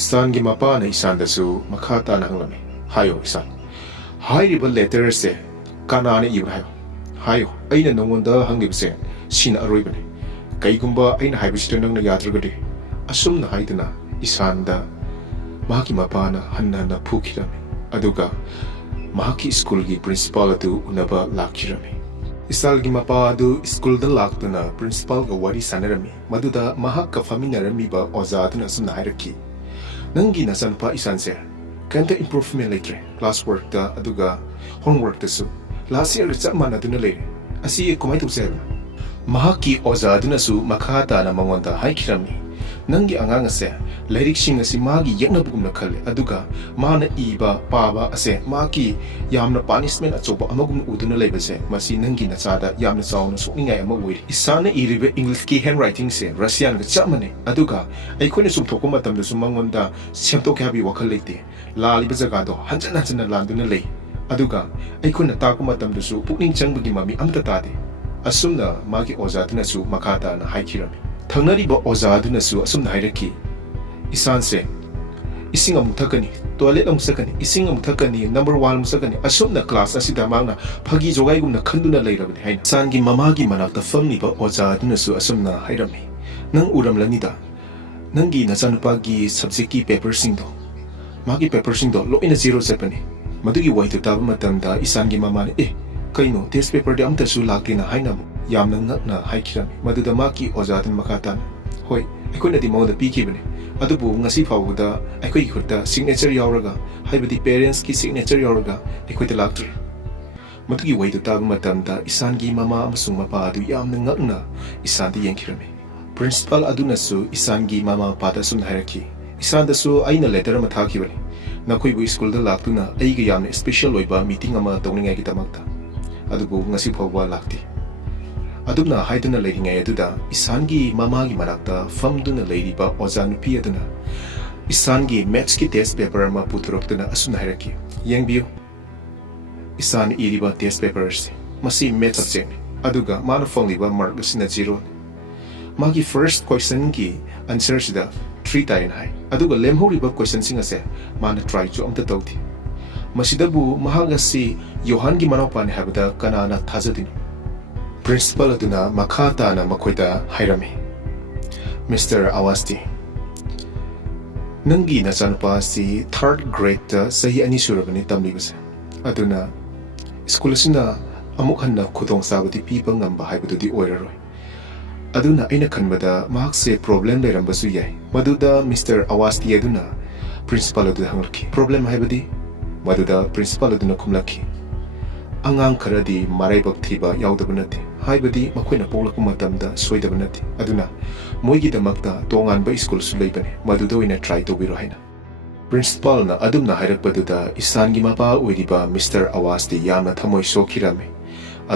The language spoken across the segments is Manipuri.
ꯏꯁꯥꯟꯒꯤ ꯃꯄꯥꯅ ꯏꯁꯥꯟꯗꯁꯨ ꯃꯈꯥ ꯇꯥꯅ ꯍꯪꯂꯝꯃꯤ ꯍꯥꯏꯌꯣ ꯏꯁꯥꯟ ꯍꯥꯏꯔꯤꯕ ꯂꯦꯇꯔꯁꯦ ꯀꯅꯥꯅ ꯏꯕ꯭ꯔꯥ ꯍꯥꯏꯌꯣ ꯑꯩꯅ ꯅꯉꯣꯟꯗ ꯍꯪꯂꯤꯕꯁꯦ ꯁꯤꯅ ꯑꯔꯣꯏꯕꯅꯤ ꯀꯩꯒꯨꯝꯕ ꯑꯩꯅ ꯍꯥꯏꯕꯁꯤꯗ ꯅꯪꯅ ꯌꯥꯗ꯭ꯔꯒꯗꯤ ꯑꯁꯨꯝꯅ ꯍꯥꯏꯗꯨꯅ ꯏꯁꯥꯟꯗ ꯃꯍꯥꯛꯀꯤ ꯃꯄꯥꯅ ꯍꯟꯅ ꯐꯨꯈꯤꯔꯝꯃꯤ ꯑꯗꯨꯒ ꯃꯍꯥꯛꯀꯤ ꯁ꯭ꯀꯨꯜꯒꯤ ꯄ꯭ꯔꯤꯟꯁꯤꯄꯥꯜ ꯑꯗꯨ ꯎꯅꯕ ꯂꯥꯛꯈꯤꯔꯝꯃꯤ ꯏꯁꯥꯜꯒꯤ ꯃꯄꯥ ꯑꯗꯨ ꯁ꯭ꯀꯨꯜꯗ ꯂꯥꯛꯇꯨꯅ ꯄ꯭ꯔꯤꯟꯁꯤꯄꯥꯜꯒ ꯋꯥꯔꯤ ꯁꯥꯟꯅꯔꯝꯃꯤ ꯃꯗꯨꯗ ꯃꯍꯥꯛꯀ ꯐꯝꯃꯤꯟꯅꯔꯝꯃꯤꯕ ꯑꯣꯖꯥ ꯑꯗꯨꯅ ꯑꯁꯨꯝꯅ ꯍꯥꯏꯔꯛꯈꯤ ꯅꯪꯒꯤ ꯅꯆꯥꯅꯨꯄꯥ ꯏꯁꯥꯟꯁꯦ ꯀꯩꯝꯇ ꯏꯝꯄ꯭ꯔꯨꯚꯃꯦꯟ ꯂꯩꯇ꯭ꯔꯦ ꯀ꯭ꯂꯥꯁ ꯋꯥꯔꯛꯇ ꯑꯗꯨꯒ ꯍꯣꯝꯋꯥꯔꯛꯇꯁꯨ ꯂꯥꯁ ꯏꯌꯔꯒ ꯆꯞ ꯃꯥꯟꯅꯗꯨꯅ ꯂꯩꯔꯦ ꯑꯁꯤ ꯀꯃꯥꯏꯅ ꯇꯧꯁꯦ ꯍꯥꯏꯕꯅꯣ ꯃꯍꯥꯛꯀꯤ ꯑꯣꯖꯥ ꯑꯗꯨꯅꯁꯨ ꯃꯈꯥ ꯇꯥꯅ ꯃꯉꯣꯟꯗ ꯍꯥꯏꯈꯤꯔꯝꯃꯤ ꯅꯪꯒꯤ ꯑꯉꯥꯡ ꯑꯁꯦ ꯂꯥꯏꯔꯤꯛꯁꯤꯡ ꯑꯁꯤ ꯃꯥꯒꯤ ꯌꯦꯛꯅꯕꯒꯨꯝꯅ ꯈꯜꯂꯦ ꯑꯗꯨꯒ ꯃꯥꯅ ꯏꯕ ꯄꯥꯕ ꯑꯁꯦ ꯃꯥꯒꯤ ꯌꯥꯝꯅ ꯄꯥꯅꯤꯁꯃꯦꯟ ꯑꯆꯧꯕ ꯑꯃꯒꯨꯝꯅ ꯎꯗꯨꯅ ꯂꯩꯕꯁꯦ ꯃꯁꯤ ꯅꯪꯒꯤ ꯅꯆꯥꯗ ꯌꯥꯝꯅ ꯆꯥꯎꯅ ꯁꯣꯛꯅꯤꯡꯉꯥꯏ ꯑꯃ ꯑꯣꯏꯔꯤ ꯏꯁꯥꯅ ꯏꯔꯤꯕ ꯏꯪꯂꯤꯁꯀꯤ ꯍꯦꯟꯔꯥꯏꯇꯤꯡꯁꯦ ꯔꯁꯤꯌꯥꯟꯒ ꯆꯞ ꯃꯥꯟꯅꯩ ꯑꯗꯨꯒ ꯑꯩꯈꯣꯏꯅ ꯆꯨꯝꯊꯣꯛꯄ ꯃꯇꯝꯗꯁꯨ ꯃꯉꯣꯟꯗ ꯁꯦꯝꯗꯣꯛꯀꯦ ꯍꯥꯏꯕꯒꯤ ꯋꯥꯈꯜ ꯂꯩꯇꯦ ꯂꯥꯜꯂꯤꯕ ꯖꯒꯥꯗꯣ ꯍꯟꯖꯟ ꯍꯟꯖꯟꯅ ꯂꯥꯟꯗꯨꯅ ꯂꯩ ꯑꯗꯨꯒ ꯑꯩꯈꯣꯏꯅ ꯇꯥꯛꯄ ꯃꯇꯝꯗꯁꯨ ꯄꯨꯛꯅꯤꯡ ꯆꯪꯕꯒꯤ ꯃꯃꯤ ꯑꯝꯇ ꯇꯥꯗꯦ ꯑꯁꯨꯝꯅ ꯃꯥꯒꯤ ꯑꯣꯖꯥꯗꯨꯅꯁꯨ ꯃꯈꯥ ꯇꯥꯅ ꯍꯥꯏꯈꯤꯔꯝꯃꯤ ꯊꯪꯅꯔꯤꯕ ꯑꯣꯖꯥ ꯑꯗꯨꯅꯁꯨ ꯑꯁꯨꯝꯅ ꯍꯥꯏꯔꯛꯈꯤ ꯏꯁꯥꯟꯁꯦ ꯏꯁꯤꯡ ꯑꯃꯨꯛ ꯊꯛꯀꯅꯤ ꯇꯣꯏꯂꯦꯠ ꯑꯃꯨꯛ ꯆꯠꯀꯅꯤ ꯏꯁꯤꯡ ꯑꯃꯨꯛ ꯊꯛꯀꯅꯤ ꯅꯝꯕꯔ 1 ꯑꯃꯨꯛ ꯆꯠꯀꯅꯤ ꯑꯁꯨꯝꯅ ꯀ꯭ꯂꯥꯁ ꯑꯁꯤꯗ ꯃꯥꯅ ꯐꯥꯒꯤ ꯖꯣꯒꯥꯏꯒꯨꯝꯅ ꯈꯟꯗꯨꯅ ꯂꯩꯔꯕꯅꯤ ꯍꯥꯏꯅ ꯏꯁꯥꯟꯒꯤ ꯃꯃꯥꯒꯤ ꯃꯅꯥꯛꯇ ꯐꯝꯂꯤꯕ ꯑꯣꯖꯥ ꯑꯗꯨꯅꯁꯨ ꯑꯁꯨꯝꯅ ꯍꯥꯏꯔꯝꯃꯤ ꯅꯪ ꯎꯔꯝꯂꯅꯤꯗ ꯅꯪꯒꯤ ꯅꯆꯥꯅꯨꯄꯥꯒꯤ ꯁꯕꯖꯦꯛꯀꯤ ꯄꯦꯄꯔꯁꯤꯡꯗꯣ ꯃꯥꯒꯤ ꯄꯦꯄꯔꯁꯤꯡꯗꯣ ꯂꯣꯏꯅ ꯖꯦꯔꯣ ꯆꯠꯄꯅꯤ ꯃꯗꯨꯒꯤ ꯋꯥꯍꯩꯗꯨ ꯇꯥꯕ ꯃꯇꯝꯗ ꯏꯁꯥꯟꯒꯤ ꯃꯃꯥꯅ ꯀꯩꯅꯣ ꯇꯦꯁ ꯄꯦꯄꯔꯗꯤ ꯑꯝꯇꯁꯨ ꯂꯥꯛꯇꯦꯅ ꯍꯥꯏꯅ ꯌꯥꯝꯅ ꯉꯛꯅ ꯍꯥꯏꯈꯤꯔꯝꯃꯤ ꯃꯗꯨꯗ ꯃꯥꯒꯤ ꯑꯣꯖꯥꯗꯨꯅ ꯃꯈꯥ ꯇꯥꯅ ꯍꯣꯏ ꯑꯩꯈꯣꯏꯅꯗꯤ ꯃꯉꯣꯟꯗ ꯄꯤꯈꯤꯕꯅꯤ ꯑꯗꯨꯕꯨ ꯉꯁꯤ ꯐꯥꯎꯕꯗ ꯑꯩꯈꯣꯏꯒꯤ ꯈꯨꯠꯇ ꯁꯤꯒꯅꯦꯆꯔ ꯌꯥꯎꯔꯒ ꯍꯥꯏꯕꯗꯤ ꯄꯦꯔꯦꯟꯁꯀꯤ ꯁꯤꯒꯅꯦꯆꯔ ꯌꯥꯎꯔꯒ ꯑꯩꯈꯣꯏꯗ ꯂꯥꯛꯇ꯭ꯔꯤ ꯃꯗꯨꯒꯤ ꯋꯥꯍꯩꯗꯨ ꯇꯥꯕ ꯃꯇꯝꯗ ꯏꯁꯥꯟꯒꯤ ꯃꯃꯥ ꯑꯃꯁꯨꯡ ꯃꯄꯥ ꯑꯗꯨ ꯌꯥꯝꯅ ꯉꯛꯅ ꯏꯁꯥꯟꯗ ꯌꯦꯡꯈꯤꯔꯝꯃꯤ ꯄ꯭ꯔꯤꯟꯁꯤꯄꯥꯜ ꯑꯗꯨꯅꯁꯨ ꯏꯁꯥꯟꯒꯤ ꯃꯃꯥ ꯃꯄꯥꯗ ꯑꯁꯨꯝꯅ ꯍꯥꯏꯔꯛꯈꯤ ꯏꯁꯥꯟꯗꯁꯨ ꯑꯩꯅ ꯂꯦꯇꯔ ꯑꯃ ꯊꯥꯈꯤꯕꯅꯤ ꯅꯈꯣꯏꯕꯨ ꯁ꯭ꯀꯨꯜꯗ ꯂꯥꯛꯇꯨꯅ ꯑꯩꯒ ꯌꯥꯝꯅ ꯁ꯭ꯄꯦꯁꯤꯌꯦꯜ ꯑꯣꯏꯕ ꯃꯤꯇꯤꯡ ꯑꯃ ꯇꯧꯅꯤꯡꯉꯥꯏꯒꯤꯗꯃꯛꯇ ꯑꯗꯨꯕꯨ ꯉꯁꯤ ꯐꯥꯎꯕ ꯂꯥꯛꯇꯦ ꯑꯗꯨꯝꯅ ꯍꯥꯏꯗꯨꯅ ꯂꯩꯔꯤꯉꯩ ꯑꯗꯨꯗ ꯏꯁꯥꯟꯒꯤ ꯃꯃꯥꯒꯤ ꯃꯅꯥꯛꯇ ꯐꯝꯗꯨꯅ ꯂꯩꯔꯤꯕ ꯑꯣꯖꯥ ꯅꯨꯄꯤ ꯑꯗꯨꯅ ꯏꯁꯥꯟꯒꯤ ꯃꯦꯊ꯭ꯁꯀꯤ ꯇꯦꯁ ꯄꯦꯄꯔ ꯑꯃ ꯄꯨꯊꯣꯔꯛꯇꯨꯅ ꯑꯁꯨꯝꯅ ꯍꯥꯏꯔꯛꯈꯤ ꯌꯦꯡꯕꯤꯌꯨ ꯏꯁꯥꯟ ꯏꯔꯤꯕ ꯇꯦꯁ ꯄꯦꯄꯔꯁꯤ ꯃꯁꯤ ꯃꯦꯊ꯭ꯁ ꯁꯕꯖꯦꯛꯅꯤ ꯑꯗꯨꯒ ꯃꯥꯅ ꯐꯪꯂꯤꯕ ꯃꯥꯔꯛ ꯑꯁꯤꯅ 0ꯅꯤ ꯃꯥꯒꯤ ꯐꯥꯔꯁꯠ ꯀ꯭ꯋꯦꯁꯟꯒꯤ ꯑꯟꯁꯔꯁꯤꯗ 3 ꯇꯥꯏꯅ ꯍꯥꯏ ꯑꯗꯨꯒ ꯂꯦꯝꯍꯧꯔꯤꯕ ꯀ꯭ꯋꯦꯁꯟꯁꯤꯡ ꯑꯁꯦ ꯃꯥꯅ ꯇ꯭ꯔꯥꯏꯁꯨ ꯑꯝꯇ ꯇꯧꯗꯦ ꯃꯁꯤꯗꯕꯨ ꯃꯍꯥꯛ ꯑꯁꯤ ꯌꯣꯍꯥꯟꯒꯤ ꯃꯅꯥꯎꯄꯥꯅꯤ ꯍꯥꯏꯕꯗ ꯀꯅꯥꯅ ꯊꯥꯖꯗꯣꯏꯅꯣ ꯄ꯭ꯔꯤꯟꯁꯤꯄꯥꯜ ꯑꯗꯨꯅ ꯃꯈꯥ ꯇꯥꯅ ꯃꯈꯣꯏꯗ ꯍꯥꯏꯔꯝꯃꯤ ꯃꯤꯁꯇꯔ ꯑꯋꯥꯁꯇꯤ ꯅꯪꯒꯤ ꯅꯆꯥꯅꯨꯄꯥ ꯑꯁꯤ 3rd grade ꯆꯍꯤ 2 ꯁꯨꯔꯕꯅꯤ ꯇꯝꯂꯤꯕꯁꯦ ꯑꯗꯨꯅ ꯁ꯭ꯀꯨꯜ ꯑꯁꯤꯅ ꯑꯃꯨꯛ ꯍꯟꯅ ꯈꯨꯗꯣꯡꯆꯥꯕꯗꯤ ꯄꯤꯕ ꯉꯝꯕ ꯍꯥꯏꯕꯗꯨꯗꯤ ꯑꯣꯏꯔꯔꯣꯏ ꯑꯗꯨꯅ ꯑꯩꯅ ꯈꯟꯕꯗ ꯃꯍꯥꯛꯁꯦ ꯄ꯭ꯔꯣꯕ꯭ꯂꯦꯝ ꯂꯩꯔꯝꯕꯁꯨ ꯌꯥꯏ ꯃꯗꯨꯗ ꯃꯤꯁꯇꯔ ꯑꯋꯥꯁꯇꯤ ꯑꯗꯨꯅ ꯄ꯭ꯔꯤꯟꯁꯤꯄꯥꯜ ꯑꯗꯨꯗ ꯍꯪꯂꯛꯈꯤ ꯄ꯭ꯔꯣꯕ꯭ꯂꯦꯝ ꯍꯥꯏꯕꯗꯤ ꯃꯗꯨꯗ ꯄ꯭ꯔꯤꯟꯁꯤꯄꯥꯜ ꯑꯗꯨꯅ ꯈꯨꯝꯂꯛꯈꯤ ꯑꯉꯥꯡ ꯈꯔꯗꯤ ꯃꯔꯥꯏꯕꯛ ꯊꯤꯕ ꯌꯥꯎꯗꯕ ꯅꯠꯇꯦ ꯍꯥꯏꯕꯗꯤ ꯃꯈꯣꯏꯅ ꯄꯣꯛꯂꯛꯄ ꯃꯇꯝꯗ ꯁꯣꯏꯗꯕ ꯅꯠꯇꯦ ꯑꯗꯨꯅ ꯃꯣꯏꯒꯤꯗꯃꯛꯇ ꯇꯣꯉꯥꯟꯕ ꯁ꯭ꯀꯨꯜꯁꯨ ꯂꯩꯕꯅꯤ ꯃꯗꯨꯗ ꯑꯣꯏꯅ ꯇ꯭ꯔꯥꯏ ꯇꯧꯕꯤꯔꯣ ꯍꯥꯏꯅ ꯄ꯭ꯔꯤꯟꯁꯤꯄꯥꯜꯅ ꯑꯗꯨꯝꯅ ꯍꯥꯏꯔꯛꯄꯗꯨꯗ ꯏꯁꯥꯟꯒꯤ ꯃꯄꯥ ꯑꯣꯏꯔꯤꯕ ꯃꯤꯁꯇꯔ ꯑꯋꯥꯁꯇꯤ ꯌꯥꯝꯅ ꯊꯃꯣꯏ ꯁꯣꯛꯈꯤꯔꯝꯃꯤ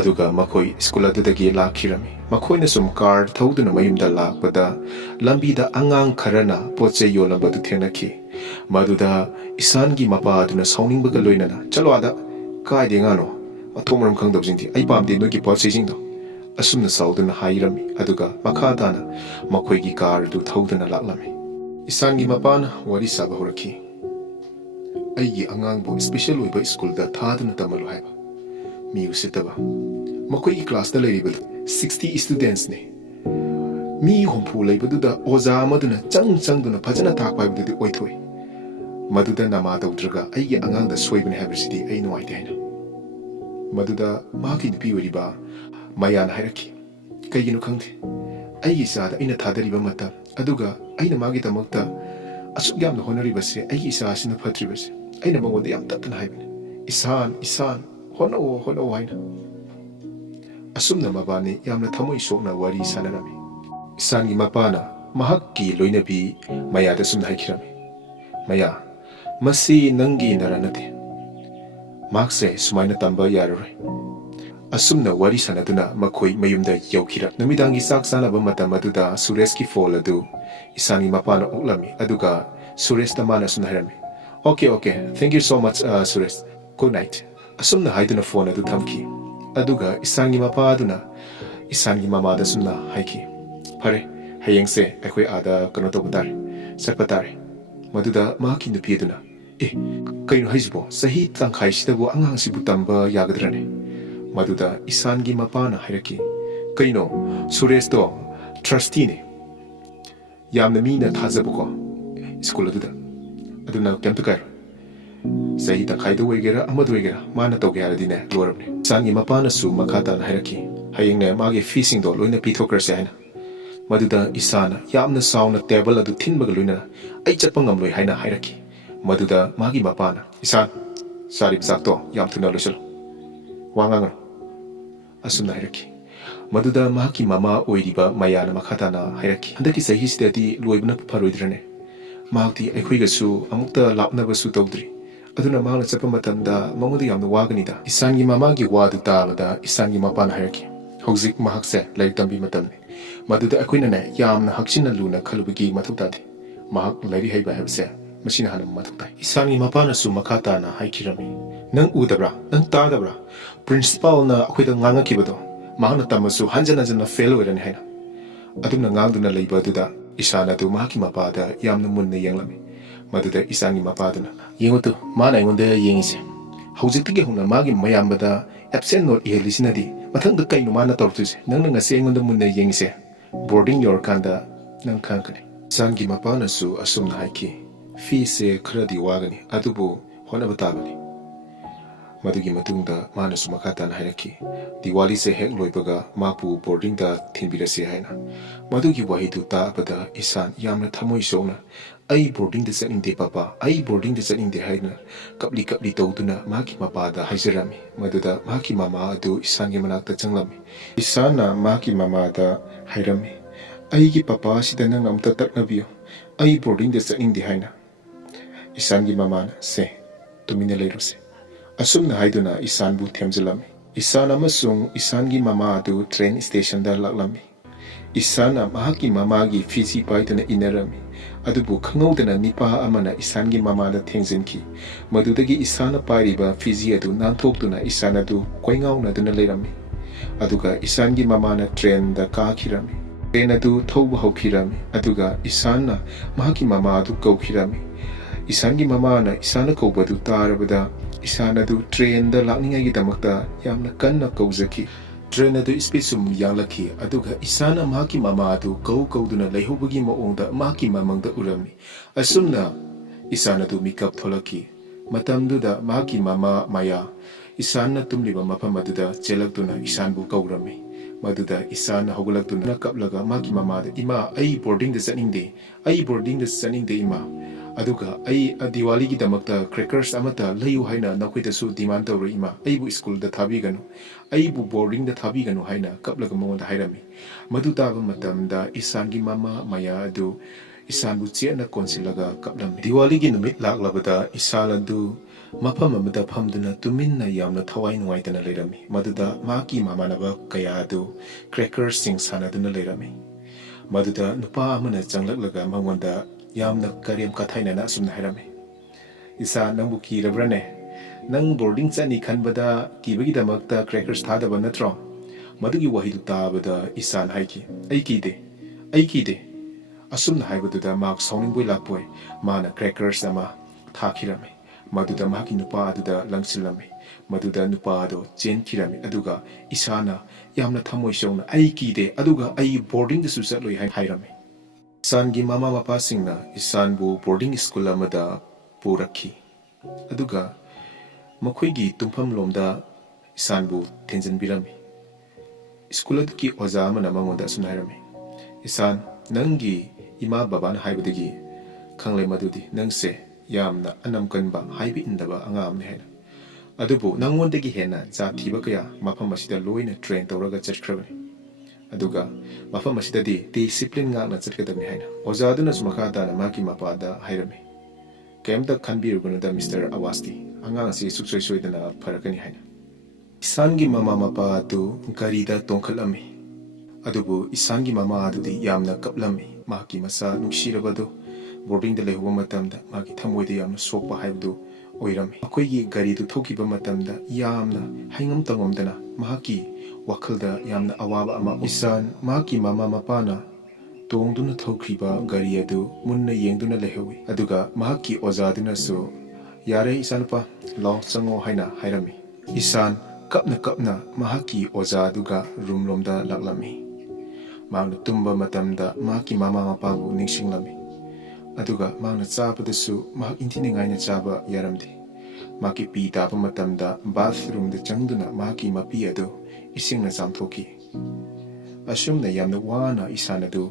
ꯑꯗꯨꯒ ꯃꯈꯣꯏ ꯁ꯭ꯀꯨꯜ ꯑꯗꯨꯗꯒꯤ ꯂꯥꯛꯈꯤꯔꯝꯃꯤ ꯃꯈꯣꯏꯅ ꯁꯨꯝ ꯀꯥꯔ ꯊꯧꯗꯨꯅ ꯃꯌꯨꯝꯗ ꯂꯥꯛꯄꯗ ꯂꯝꯕꯤꯗ ꯑꯉꯥꯡ ꯈꯔꯅ ꯄꯣꯠꯆꯩ ꯌꯣꯜꯂꯝꯕꯗꯨ ꯊꯦꯡꯅꯈꯤ ꯃꯗꯨꯗ ꯏꯁꯥꯟꯒꯤ ꯃꯄꯥ ꯑꯗꯨꯅ ꯁꯥꯎꯅꯤꯡꯕꯒ ꯂꯣꯏꯅꯅ ꯆꯠꯂꯣ ꯑꯥꯗ ꯀꯥꯏꯗꯦ ꯉꯥꯅꯣ ꯃꯊꯣꯡ ꯃꯔꯝ ꯈꯪꯗꯕꯁꯤꯡꯗꯤ ꯑꯩ ꯄꯥꯝꯗꯦ ꯅꯣꯏꯒꯤ ꯄꯣꯠꯆꯩꯁꯤꯡꯗꯣ ꯑꯁꯨꯝꯅ ꯁꯥꯎꯗꯨꯅ ꯍꯥꯏꯔꯝꯃꯤ ꯑꯗꯨꯒ ꯃꯈꯥ ꯇꯥꯅ ꯃꯈꯣꯏꯒꯤ ꯀꯥꯔ ꯑꯗꯨ ꯊꯧꯗꯨꯅ ꯂꯥꯛꯂꯝꯃꯤ ꯏꯁꯥꯟꯒꯤ ꯃꯄꯥꯅ ꯋꯥꯔꯤ ꯁꯥꯕ ꯍꯧꯔꯛꯈꯤ ꯑꯩꯒꯤ ꯑꯉꯥꯡꯕꯨ ꯁ꯭ꯄꯦꯁꯤꯌꯦꯜ ꯑꯣꯏꯕ ꯁ꯭ꯀꯨꯜꯗ ꯊꯥꯗꯨꯅ ꯇꯝꯍꯜꯂꯨ ꯍꯥꯏꯕ ꯃꯤ ꯎꯁꯤꯠꯇꯕ ꯃꯈꯣꯏꯒꯤ ꯀ꯭ꯂꯥꯁꯇ ꯂꯩꯔꯤꯕ 60 ꯁ꯭ꯇꯨꯗꯦꯟꯠꯁꯅꯤ ꯃꯤ 60 ꯂꯩꯕꯗꯨꯗ ꯑꯣꯖꯥ ꯑꯃꯗꯨꯅ ꯆꯪꯗꯨꯅ ꯐꯖꯅ ꯇꯥꯛꯄ ꯍꯥꯏꯕꯗꯨꯗꯤ ꯑꯣꯏꯊꯣꯛꯏ ꯃꯗꯨꯗ ꯅꯃꯥ ꯇꯧꯗ꯭ꯔꯒ ꯑꯩꯒꯤ ꯑꯉꯥꯡꯗ ꯁꯣꯏꯕꯅꯤ ꯍꯥꯏꯕꯁꯤꯗꯤ ꯑꯩ ꯅꯨꯡꯉꯥꯏꯇꯦ ꯍꯥꯏꯅ ꯃꯗꯨꯗ ꯃꯍꯥꯛꯀꯤ ꯅꯨꯄꯤ ꯑꯣꯏꯔꯤꯕ ꯃꯌꯥꯅ ꯍꯥꯏꯔꯛꯈꯤ ꯀꯩꯒꯤꯅꯣ ꯈꯪꯗꯦ ꯑꯩꯒꯤ ꯏꯆꯥꯗ ꯑꯩꯅ ꯊꯥꯗꯔꯤꯕ ꯃꯇꯝ ꯑꯗꯨꯒ ꯑꯩꯅ ꯃꯥꯒꯤꯗꯃꯛꯇ ꯑꯁꯨꯛ ꯌꯥꯝꯅ ꯍꯣꯠꯅꯔꯤꯕꯁꯦ ꯑꯩꯒꯤ ꯏꯆꯥ ꯑꯁꯤꯅ ꯐꯠꯇ꯭ꯔꯤꯕꯁꯦ ꯑꯩꯅ ꯃꯉꯣꯟꯗ ꯌꯥꯝ ꯇꯞꯇꯅ ꯍꯥꯏꯕꯅꯤ ꯏꯁꯥꯟ ꯍꯣꯠꯅꯧ ꯍꯥꯏꯅ ꯑꯁꯨꯝꯅ ꯃꯕꯥꯅꯤ ꯌꯥꯝꯅ ꯊꯃꯣꯏ ꯁꯣꯛꯅ ꯋꯥꯔꯤ ꯁꯥꯟꯅꯔꯝꯃꯤ ꯏꯁꯥꯟꯒꯤ ꯃꯄꯥꯅ ꯃꯍꯥꯛꯀꯤ ꯂꯣꯏꯅꯕꯤ ꯃꯌꯥꯗ ꯁꯨꯝꯅ ꯍꯥꯏꯈꯤꯔꯝꯃꯤ ꯃꯌꯥ ꯃꯁꯤ ꯅꯪꯒꯤ ꯅꯔꯥ ꯅꯠꯇꯦ ꯃꯍꯥꯛꯁꯦ ꯁꯨꯃꯥꯏꯅ ꯇꯝꯕ ꯌꯥꯔꯔꯣꯏ ꯑꯁꯨꯝꯅ ꯋꯥꯔꯤ ꯁꯥꯟꯅꯗꯨꯅ ꯃꯈꯣꯏ ꯃꯌꯨꯝꯗ ꯌꯧꯈꯤꯔꯝ ꯅꯨꯃꯤꯗꯥꯡꯒꯤ ꯆꯥꯛ ꯆꯥꯅꯕ ꯃꯇꯝ ꯑꯗꯨꯗ ꯁꯨꯔꯦꯁꯀꯤ ꯐꯣꯟ ꯑꯗꯨ ꯏꯁꯥꯟꯒꯤ ꯃꯄꯥꯅ ꯑꯣꯛꯂꯝꯃꯤ ꯑꯗꯨꯒ ꯁꯨꯔꯦꯁꯇ ꯃꯥꯅ ꯑꯁꯨꯝꯅ ꯍꯥꯏꯔꯝꯃꯤ okay thank you so much Suresh good night ꯑꯁꯨꯝꯅ ꯍꯥꯏꯗꯨꯅ ꯐꯣꯟ ꯑꯗꯨ ꯊꯝꯈꯤ ꯑꯗꯨꯒ ꯏꯁꯥꯟꯒꯤ ꯃꯄꯥ ꯑꯗꯨꯅ ꯏꯁꯥꯟꯒꯤ ꯃꯃꯥꯗ ꯑꯁꯨꯝꯅ ꯍꯥꯏꯈꯤ ꯐꯔꯦ ꯍꯌꯦꯡꯁꯦ ꯑꯩꯈꯣꯏ ꯑꯥꯗ ꯀꯩꯅꯣ ꯇꯧꯕ ꯇꯥꯔꯦ ꯆꯠꯄ ꯇꯥꯔꯦ ꯃꯗꯨꯗ ꯃꯍꯥꯛꯀꯤ ꯅꯨꯄꯤ ꯑꯗꯨꯅ ꯀꯩꯅꯣ ꯍꯥꯏꯁꯤꯕꯣ ꯆꯍꯤ ꯇꯪꯈꯥꯏꯁꯤꯗꯕꯨ ꯑꯉꯥꯡꯁꯤꯕꯨ ꯇꯝꯕ ꯌꯥꯒꯗ꯭ꯔꯅꯦ ꯃꯗꯨꯗ ꯏꯁꯥꯟꯒꯤ ꯃꯄꯥꯅ ꯍꯥꯏꯔꯛꯈꯤ ꯀꯩꯅꯣ ꯁꯨꯔꯦꯁꯇꯣ ꯇ꯭ꯔꯁꯇꯤꯅꯦ ꯌꯥꯝꯅ ꯃꯤꯅ ꯊꯥꯖꯕꯀꯣ ꯁ꯭ꯀꯨꯜ ꯑꯗꯨꯗ ꯑꯗꯨꯅ ꯀꯩꯝꯇ ꯀꯥꯏꯔꯣꯏ ꯆꯍꯤ ꯇꯪꯈꯥꯏꯗ ꯑꯣꯏꯒꯦꯔꯥ ꯑꯃꯗ ꯑꯣꯏꯒꯦꯔꯥ ꯃꯥꯅ ꯇꯧꯒꯦ ꯍꯥꯏꯔꯗꯤꯅꯦ ꯂꯣꯏꯔꯕꯅꯦ ꯏꯁꯥꯟꯒꯤ ꯃꯄꯥꯅꯁꯨ ꯃꯈꯥ ꯇꯥꯅ ꯍꯥꯏꯔꯛꯈꯤ ꯍꯌꯦꯡꯅꯦ ꯃꯥꯒꯤ ꯐꯤꯁꯤꯡꯗꯣ ꯂꯣꯏꯅ ꯄꯤꯊꯣꯛꯈ꯭ꯔꯁꯦ ꯍꯥꯏꯅ ꯃꯗꯨꯗ ꯏꯁꯥꯅ ꯌꯥꯝꯅ ꯆꯥꯎꯅ ꯇꯦꯕꯜ ꯑꯗꯨ ꯊꯤꯟꯕꯒ ꯂꯣꯏꯅꯅ ꯑꯩ ꯆꯠꯄ ꯉꯝꯂꯣꯏ ꯍꯥꯏꯅ ꯍꯥꯏꯔꯛꯈꯤ ꯃꯗꯨꯗ ꯃꯥꯒꯤ ꯃꯄꯥꯅ ꯏꯁꯥꯟ ꯆꯥꯔꯤꯕ ꯆꯥꯛꯇꯣ ꯌꯥꯝ ꯊꯨꯅ ꯂꯣꯏꯁꯤꯜꯂꯨ ꯋꯥ ꯉꯥꯡꯒꯅꯨ ꯑꯁꯨꯝꯅ ꯍꯥꯏꯔꯛꯈꯤ ꯃꯗꯨꯗ ꯃꯍꯥꯛꯀꯤ ꯃꯃꯥ ꯑꯣꯏꯔꯤꯕ ꯃꯌꯥꯅ ꯃꯈꯥ ꯇꯥꯅ ꯍꯥꯏꯔꯛꯈꯤ ꯍꯟꯗꯛꯀꯤ ꯆꯍꯤꯁꯤꯗꯗꯤ ꯂꯣꯏꯕꯅ ꯐꯔꯣꯏꯗ꯭ꯔꯅꯦ ꯃꯍꯥꯛꯇꯤ ꯑꯩꯈꯣꯏꯒꯁꯨ ꯑꯃꯨꯛꯇ ꯂꯥꯞꯅꯕꯁꯨ ꯇꯧꯗ꯭ꯔꯤ ꯑꯗꯨꯅ ꯃꯍꯥꯛꯅ ꯆꯠꯄ ꯃꯇꯝꯗ ꯃꯉꯣꯟꯗ ꯌꯥꯝꯅ ꯋꯥꯒꯅꯤꯗ ꯏꯁꯥꯟꯒꯤ ꯃꯃꯥꯒꯤ ꯋꯥꯗꯨ ꯇꯥꯕꯗ ꯏꯁꯥꯟꯒꯤ ꯃꯄꯥꯅ ꯍꯥꯏꯔꯛꯈꯤ ꯍꯧꯖꯤꯛ ꯃꯍꯥꯛꯁꯦ ꯂꯥꯏꯔꯤꯛ ꯇꯝꯕꯤ ꯃꯇꯝꯅꯤ ꯃꯗꯨꯗ ꯑꯩꯈꯣꯏꯅꯅꯦ ꯌꯥꯝꯅ ꯍꯛꯆꯤꯟꯅ ꯂꯨꯅ ꯈꯜꯂꯨꯕꯒꯤ ꯃꯊꯧ ꯇꯥꯗꯦ ꯃꯍꯥꯛ ꯂꯥꯏꯔꯤꯛ ꯍꯩꯕ ꯍꯥꯏꯕꯁꯦ ꯃꯁꯤꯅ ꯍꯥꯟꯅ ꯃꯊꯧ ꯇꯥꯏ ꯏꯁꯥꯟꯒꯤ ꯃꯄꯥꯅꯁꯨ ꯃꯈꯥ ꯇꯥꯅ ꯍꯥꯏꯈꯤꯔꯝꯃꯤ ꯅꯪ ꯎꯗꯕ꯭ꯔꯥ ꯅꯪ ꯇꯥꯗꯕ꯭ꯔꯥ ꯄ꯭ꯔꯤꯟꯁꯤꯄꯥꯜꯅ ꯑꯩꯈꯣꯏꯗ ꯉꯥꯡꯉꯛꯈꯤꯕꯗꯣ ꯃꯍꯥꯛꯅ ꯇꯝꯃꯁꯨ ꯍꯟꯖꯟ ꯍꯟꯖꯟꯅ ꯐꯦꯜ ꯑꯣꯏꯔꯅꯤ ꯍꯥꯏꯅ ꯑꯗꯨꯝꯅ ꯉꯥꯡꯗꯨꯅ ꯂꯩꯕ ꯑꯗꯨꯗ ꯏꯁꯥꯟ ꯑꯗꯨ ꯃꯍꯥꯛꯀꯤ ꯃꯄꯥꯗ ꯌꯥꯝꯅ ꯃꯨꯟꯅ ꯌꯦꯡꯂꯝꯃꯤ ꯃꯗꯨꯗ ꯏꯁꯥꯟꯒꯤ ꯃꯄꯥꯗꯨꯅ ꯌꯦꯡꯉꯨꯇꯨ ꯃꯥꯅ ꯑꯩꯉꯣꯟꯗ ꯌꯦꯡꯉꯤꯁꯦ ꯍꯧꯖꯤꯛꯇꯒꯤ ꯍꯧꯅ ꯃꯥꯒꯤ ꯃꯌꯥꯝꯕꯗ ꯑꯦꯕꯁꯦꯟ ꯅꯣꯠ ꯏꯍꯜꯂꯤꯁꯤꯅꯗꯤ ꯃꯊꯪꯗ ꯀꯩꯅꯣ ꯃꯥꯅ ꯇꯧꯔꯛꯇꯣꯏꯁꯦ ꯅꯪꯅ ꯉꯁꯤ ꯑꯩꯉꯣꯟꯗ ꯃꯨꯟꯅ ꯌꯦꯡꯉꯤꯁꯦ ꯕꯣꯔꯗꯤꯡ ꯌꯧꯔꯀꯥꯟꯗ ꯅꯪ ꯈꯪꯉꯛꯀꯅꯤ ꯏꯁꯥꯟꯒꯤ ꯃꯄꯥꯅꯁꯨ ꯑꯁꯨꯝꯅ ꯍꯥꯏꯈꯤ ꯐꯤꯁꯦ ꯈꯔꯗꯤ ꯋꯥꯒꯅꯤ ꯑꯗꯨꯕꯨ ꯍꯣꯠꯅꯕ ꯇꯥꯕꯅꯤ ꯃꯗꯨꯒꯤ ꯃꯇꯨꯡꯗ ꯃꯥꯅꯁꯨ ꯃꯈꯥ ꯇꯥꯅ ꯍꯥꯏꯔꯛꯈꯤ ꯗꯤꯋꯥꯂꯤꯁꯦ ꯍꯦꯛ ꯂꯣꯏꯕꯒ ꯃꯥꯕꯨ ꯕꯣꯔꯗꯤꯡꯗ ꯊꯤꯟꯕꯤꯔꯁꯤ ꯍꯥꯏꯅ ꯃꯗꯨꯒꯤ ꯋꯥꯍꯩꯗꯨ ꯇꯥꯕꯗ ꯏꯁꯥꯟ ꯌꯥꯝꯅ ꯊꯃꯣꯏ ꯁꯣꯛꯅ ꯑꯩ ꯕꯣꯔꯗꯤꯡꯗ ꯆꯠꯅꯤꯡꯗꯦ ꯄꯄꯥ ꯑꯩ ꯕꯣꯔꯗꯤꯡꯗ ꯆꯠꯅꯤꯡꯗꯦ ꯍꯥꯏꯅ ꯀꯞꯂꯤ ꯀꯞꯂꯤ ꯇꯧꯗꯨꯅ ꯃꯍꯥꯛꯀꯤ ꯃꯄꯥꯗ ꯍꯥꯏꯖꯔꯝꯃꯤ ꯃꯗꯨꯗ ꯃꯍꯥꯛꯀꯤ ꯃꯃꯥ ꯑꯗꯨ ꯏꯁꯥꯟꯒꯤ ꯃꯅꯥꯛꯇ ꯆꯪꯂꯝꯃꯤ ꯏꯁꯥꯟꯅ ꯃꯍꯥꯛꯀꯤ ꯃꯃꯥꯗ ꯍꯥꯏꯔꯝꯃꯤ ꯑꯩꯒꯤ ꯄꯄꯥꯁꯤꯗ ꯅꯪꯅ ꯑꯝꯇ ꯇꯛꯅꯕꯤꯌꯨ ꯑꯩ ꯕꯣꯔꯗꯤꯡꯗ ꯆꯠꯅꯤꯡꯗꯦ ꯍꯥꯏꯅ ꯏꯁꯥꯟꯒꯤ ꯃꯃꯥꯅ ꯁꯦ ꯇꯨꯃꯤꯟꯅ ꯂꯩꯔꯨꯁꯦ ꯑꯁꯨꯝꯅ ꯍꯥꯏꯗꯨꯅ ꯏꯁꯥꯟꯕꯨ ꯊꯦꯝꯖꯤꯜꯂꯝꯃꯤ ꯏꯁꯥꯟ ꯑꯃꯁꯨꯡ ꯏꯁꯥꯟꯒꯤ ꯃꯃꯥ ꯑꯗꯨ ꯇ꯭ꯔꯦꯟ ꯁ꯭ꯇꯦꯁꯟꯗ ꯂꯥꯛꯂꯝꯃꯤ ꯏꯁꯥꯟꯅ ꯃꯍꯥꯛꯀꯤ ꯃꯃꯥꯒꯤ ꯐꯤꯖꯤ ꯄꯥꯏꯗꯨꯅ ꯏꯟꯅꯔꯝꯃꯤ ꯑꯗꯨꯕꯨ ꯈꯪꯍꯧꯗꯅ ꯅꯤꯄꯥ ꯑꯃꯅ ꯏꯁꯥꯟꯒꯤ ꯃꯃꯥꯗ ꯊꯦꯡꯖꯤꯟꯈꯤ ꯃꯗꯨꯗꯒꯤ ꯏꯁꯥꯟꯅ ꯄꯥꯏꯔꯤꯕ ꯐꯤꯖꯤ ꯑꯗꯨ ꯅꯥꯟꯊꯣꯛꯇꯨꯅ ꯏꯁꯥꯟ ꯑꯗꯨ ꯀꯣꯏꯉꯥꯎꯅꯗꯨꯅ ꯂꯩꯔꯝꯃꯤ ꯑꯗꯨꯒ ꯏꯁꯥꯟꯒꯤ ꯃꯃꯥꯅ ꯇ꯭ꯔꯦꯟꯗ ꯀꯥꯈꯤꯔꯝꯃꯤ ꯇ꯭ꯔꯦꯟ ꯑꯗꯨ ꯊꯧꯕ ꯍꯧꯈꯤꯔꯝꯃꯤ ꯑꯗꯨꯒ ꯏꯁꯥꯟꯅ ꯃꯍꯥꯛꯀꯤ ꯃꯃꯥ ꯑꯗꯨ ꯀꯧꯈꯤꯔꯝꯃꯤ ꯏꯁꯥꯟꯒꯤ ꯃꯃꯥꯅ ꯏꯁꯥꯟꯅ ꯀꯧꯕꯗꯨ ꯇꯥꯔꯕꯗ ꯏꯁꯥꯟ ꯑꯗꯨ ꯇ꯭ꯔꯦꯟꯗ ꯂꯥꯛꯅꯤꯡꯉꯥꯏꯒꯤꯗꯃꯛꯇ ꯌꯥꯝꯅ ꯀꯟꯅ ꯀꯧꯖꯈꯤ ꯇ꯭ꯔꯦꯟ ꯑꯗꯨ ꯁ꯭ꯄꯤꯗ ꯁꯨꯝ ꯌꯥꯡꯂꯛꯈꯤ ꯑꯗꯨꯒ ꯏꯁꯥꯟꯅ ꯃꯍꯥꯛꯀꯤ ꯃꯃꯥ ꯑꯗꯨ ꯀꯧꯗꯨꯅ ꯂꯩꯍꯧꯕꯒꯤ ꯃꯑꯣꯡꯗ ꯃꯍꯥꯛꯀꯤ ꯃꯃꯥꯡꯗ ꯎꯔꯝꯃꯤ ꯑꯁꯨꯝꯅ ꯏꯁꯥꯟ ꯑꯗꯨ ꯃꯤꯀꯞ ꯊꯣꯛꯂꯛꯈꯤ ꯃꯇꯝꯗꯨꯗ ꯃꯍꯥꯛꯀꯤ ꯃꯃꯥ ꯃꯌꯥ ꯏꯁꯥꯟꯅ ꯇꯨꯝꯂꯤꯕ ꯃꯐꯝ ꯑꯗꯨꯗ ꯆꯦꯜꯂꯛꯇꯨꯅ ꯏꯁꯥꯟꯕꯨ ꯀꯧꯔꯝꯃꯤ ꯃꯗꯨꯗ ꯏꯁꯥꯟꯅ ꯍꯧꯒꯠꯂꯛꯇꯨꯅ ꯀꯞꯂꯒ ꯃꯍꯥꯛꯀꯤ ꯃꯃꯥꯗ ꯏꯃꯥ ꯑꯩ ꯕꯣꯔꯗꯤꯡꯗ ꯆꯠꯅꯤꯡꯗꯦ ꯑꯩ ꯕꯣꯔꯗꯤꯡꯗ ꯆꯠꯅꯤꯡꯗꯦ ꯏꯃꯥ ꯑꯗꯨꯒ ꯑꯩ ꯗꯤꯋꯥꯂꯤꯒꯤꯗꯃꯛꯇ ꯀ꯭ꯔꯦꯀꯔꯁ ꯑꯃꯠꯇ ꯂꯩꯌꯨ ꯍꯥꯏꯅ ꯅꯈꯣꯏꯗꯁꯨ ꯗꯤꯃꯥꯟ ꯇꯧꯔꯣꯏ ꯏꯃꯥ ꯑꯩꯕꯨ ꯁ꯭ꯀꯨꯜꯗ ꯊꯥꯕꯤꯒꯅꯨ ꯑꯩꯕꯨ ꯕꯣꯔꯗꯤꯡꯗ ꯊꯥꯕꯤꯒꯅꯨ ꯍꯥꯏꯅ ꯀꯞꯂꯒ ꯃꯉꯣꯟꯗ ꯍꯥꯏꯔꯝꯃꯤ ꯃꯗꯨ ꯇꯥꯕ ꯃꯇꯝꯗ ꯏꯁꯥꯟꯒꯤ ꯃꯃꯥ ꯃꯌꯥ ꯑꯗꯨ ꯏꯁꯥꯟꯕꯨ ꯆꯦꯠꯅ ꯀꯣꯟꯁꯤꯜꯂꯒ ꯀꯞꯂꯝꯃꯤ ꯗꯤꯋꯥꯂꯤꯒꯤ ꯅꯨꯃꯤꯠ ꯂꯥꯛꯂꯕꯗ ꯏꯁꯥꯟ ꯑꯗꯨ ꯃꯐꯝ ꯑꯃꯗ ꯐꯝꯗꯨꯅ ꯇꯨꯃꯤꯟꯅ ꯌꯥꯝꯅ ꯊꯋꯥꯏ ꯅꯨꯡꯉꯥꯏꯇꯅ ꯂꯩꯔꯝꯃꯤ ꯃꯗꯨꯗ ꯃꯍꯥꯛꯀꯤ ꯃꯃꯥꯟꯅꯕ ꯀꯌꯥ ꯑꯗꯨ ꯀ꯭ꯔꯦꯀꯔꯁꯤꯡ ꯁꯥꯟꯅꯗꯨꯅ ꯂꯩꯔꯝꯃꯤ ꯃꯗꯨꯗ ꯅꯨꯄꯥ ꯑꯃꯅ ꯆꯪꯂꯛꯂꯒ ꯃꯉꯣꯟꯗ ꯌꯥꯝꯅ ꯀꯔꯦꯝ ꯀꯊꯥꯏꯅꯅ ꯑꯁꯨꯝꯅ ꯍꯥꯏꯔꯝꯃꯤ ꯏꯁꯥ ꯅꯪꯕꯨ ꯀꯤꯔꯕ꯭ꯔꯅꯦ ꯅꯪ ꯕꯣꯔꯗꯤꯡ ꯆꯠꯅꯤ ꯈꯟꯕꯗ ꯀꯤꯕꯒꯤꯗꯃꯛꯇ ꯀ꯭ꯔꯦꯀꯔꯁ ꯊꯥꯗꯕ ꯅꯠꯇ꯭ꯔꯣ ꯃꯗꯨꯒꯤ ꯋꯥꯍꯩꯗꯨ ꯇꯥꯕꯗ ꯏꯁꯥꯟ ꯍꯥꯏꯈꯤ ꯑꯩ ꯀꯤꯗꯦ ꯑꯁꯨꯝꯅ ꯍꯥꯏꯕꯗꯨꯗ ꯃꯍꯥꯛ ꯁꯥꯎꯅꯤꯡꯕꯣꯏ ꯂꯥꯛꯄꯣꯏ ꯃꯥꯅ ꯀ꯭ꯔꯦꯀꯔꯁ ꯑꯃ ꯊꯥꯈꯤꯔꯝꯃꯤ ꯃꯗꯨꯗ ꯃꯍꯥꯛꯀꯤ ꯅꯨꯄꯥ ꯑꯗꯨꯗ ꯂꯪꯁꯤꯜꯂꯝꯃꯤ ꯃꯗꯨꯗ ꯅꯨꯄꯥ ꯑꯗꯨ ꯆꯦꯟꯈꯤꯔꯝꯃꯤ ꯑꯗꯨꯒ ꯏꯁꯥꯅ ꯌꯥꯝꯅ ꯊꯃꯣꯏ ꯁꯣꯛꯅ ꯑꯩ ꯀꯤꯗꯦ ꯑꯗꯨꯒ ꯑꯩ ꯕꯣꯔꯗꯤꯡꯗꯁꯨ ꯆꯠꯂꯣꯏ ꯍꯥꯏꯅ ꯍꯥꯏꯔꯝꯃꯤ ꯏꯁꯥꯟꯒꯤ ꯃꯃꯥ ꯃꯄꯥꯁꯤꯡꯅ ꯏꯁꯥꯟꯕꯨ ꯕꯣꯔꯗꯤꯡ ꯁ꯭ꯀꯨꯜ ꯑꯃꯗ ꯄꯨꯔꯛꯈꯤ ꯑꯗꯨꯒ ꯃꯈꯣꯏꯒꯤ ꯇꯨꯝꯐꯝꯂꯣꯝꯗ ꯏꯁꯥꯟꯕꯨ ꯊꯤꯟꯖꯤꯟꯕꯤꯔꯝꯃꯤ ꯁ꯭ꯀꯨꯜ ꯑꯗꯨꯒꯤ ꯑꯣꯖꯥ ꯑꯃꯅ ꯃꯉꯣꯟꯗ ꯑꯁꯨꯝꯅ ꯍꯥꯏꯔꯝꯃꯤ ꯏꯁꯥꯟ ꯅꯪꯒꯤ ꯏꯃꯥ ꯕꯕꯥꯅ ꯍꯥꯏꯕꯗꯒꯤ ꯈꯪꯂꯦ ꯃꯗꯨꯗꯤ ꯅꯪꯁꯦ ꯌꯥꯝꯅ ꯑꯅꯝ ꯀꯟꯕ ꯍꯥꯏꯕ ꯏꯟꯗꯕ ꯑꯉꯥꯡ ꯑꯃꯅꯤ ꯍꯥꯏꯅ ꯑꯗꯨꯕꯨ ꯅꯪꯉꯣꯟꯗꯒꯤ ꯍꯦꯟꯅ ꯖꯥꯠ ꯊꯤꯕ ꯀꯌꯥ ꯃꯐꯝ ꯑꯁꯤꯗ ꯂꯣꯏꯅ ꯇ꯭ꯔꯦꯟ ꯇꯧꯔꯒ ꯆꯠꯈ꯭ꯔꯕꯅꯤ ꯑꯗꯨꯒ ꯃꯐꯝ ꯑꯁꯤꯗꯗꯤ ꯗꯤꯁꯤꯄ꯭ꯂꯤꯟ ꯉꯥꯛꯅ ꯆꯠꯀꯗꯕꯅꯤ ꯍꯥꯏꯅ ꯑꯣꯖꯥꯗꯨꯅꯁꯨ ꯃꯈꯥ ꯇꯥꯅ ꯃꯍꯥꯛꯀꯤ ꯃꯄꯥꯗ ꯍꯥꯏꯔꯝꯃꯤ ꯀꯩꯝꯇ ꯈꯟꯕꯤꯔꯨꯒꯅꯨꯗ ꯃꯤꯁꯇꯔ ꯑꯋꯥꯁꯇꯤ ꯑꯉꯥꯡ ꯑꯁꯤ ꯁꯨꯡꯁꯣꯏ ꯁꯣꯏꯗꯅ ꯐꯔꯛꯀꯅꯤ ꯍꯥꯏꯅ ꯏꯁꯥꯟꯒꯤ ꯃꯃꯥ ꯃꯄꯥ ꯑꯗꯨ ꯒꯥꯔꯤꯗ ꯇꯣꯡꯈꯠꯂꯝꯃꯤ ꯑꯗꯨꯕꯨ ꯏꯁꯥꯟꯒꯤ ꯃꯃꯥ ꯑꯗꯨꯗꯤ ꯌꯥꯝꯅ ꯀꯞꯂꯝꯃꯤ ꯃꯍꯥꯛꯀꯤ ꯃꯆꯥ ꯅꯨꯡꯁꯤꯔꯕꯗꯨ ꯕꯣꯔꯗꯤꯡꯗ ꯂꯩꯍꯧꯕ ꯃꯇꯝꯗ ꯃꯥꯒꯤ ꯊꯃꯣꯏꯗ ꯌꯥꯝꯅ ꯁꯣꯛꯄ ꯍꯥꯏꯕꯗꯨ ꯑꯣꯏꯔꯝꯃꯤ ꯑꯩꯈꯣꯏꯒꯤ ꯒꯥꯔꯤꯗꯨ ꯊꯧꯈꯤꯕ ꯃꯇꯝꯗ ꯌꯥꯝꯅ ꯍꯩꯉꯝ ꯇꯧꯉꯝꯗꯅ ꯃꯍꯥꯛꯀꯤ ꯋꯥꯈꯜꯗ ꯌꯥꯝꯅ ꯑꯋꯥꯕ ꯑꯃ ꯏꯁꯥꯟ ꯃꯍꯥꯛꯀꯤ ꯃꯃꯥ ꯃꯄꯥꯅ tongduna thokriba gari adu munna yengduna lehawi aduga mahaki ozaduna su yare isanpa law chango haina hairami isan kapna mahaki ozaduga rumlomda laklami magna tumba matamda mahaki mama mapabu ningsinglami aduga magna chapadasu mahak intiningaina chaba yaramdi maki pi tapa matamda bathroom da changduna mahaki mapi adu isingna chamthoki asumna yamna wana isanadu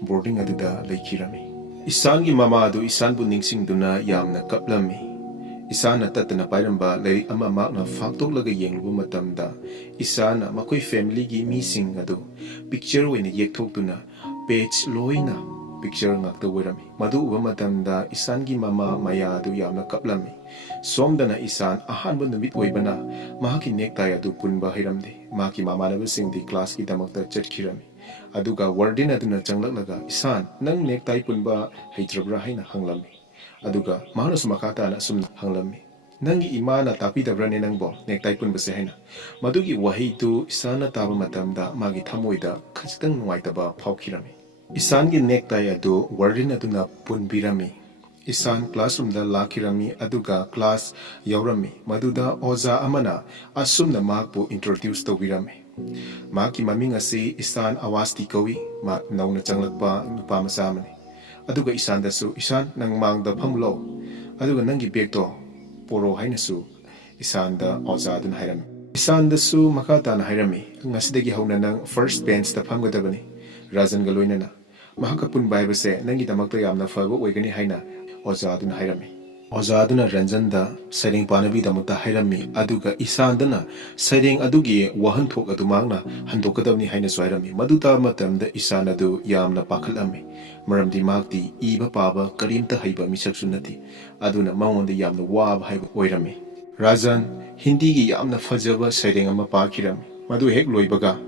boarding aduda leikirami isangi mama adu isanbu ningsingduna yamna kaplami isana tatana pairamba lairik ama makna faktolaga yenglubu matamda isana makoi family gi mising adu picture oina yekthokduna page loina picture ngakta werami madu uba matamda isangi mama maya adu yamna kaplami somdana isan ahanba numit oibana mahaki necktie adu punba hiramdi maki mama na singdi class ki damakta chatkhirami aduga warden aduna changlaklaga isan nang necktie punba heitrabra haina hanglami aduga mahanus makata na sum hanglami nangi imana tapi dabrane nangbo necktie punbase haina madugi wahi tu isana taba matamda magi thamoida khachitang nuaitaba phaukhirami isan gi necktie adu warden aduna punbirami isan classroom da lakhirami aduga class yaurami maduda oza amana asumna makpo introduce tawirami maki maming ase isan awasti kawi ma nauna changlakpa nupa masamani aduga isan dasu isan nang mangda phamlo aduga nangi bag to poro hainasu isan da oza dun hairami isan dasu makata na hairami ngasidagi hauna nang first bench da phamgadabani rajan galoinana mahakapun baibase nangi damakta yamna fabo oigani haina oza dun hairami oza duna ranjanda saring panabi damuta hairami aduga isandana saring adugi wahan thok adu mangna handokadabni haina swairami maduta matamda isan adu yamna pakhalami maramdi makti iba paba karimta haiba misaksu nati aduna mangonda yamna waba haiba oirami rajan hindi gi yamna fajaba saring ama pakhirami madu hek loibaga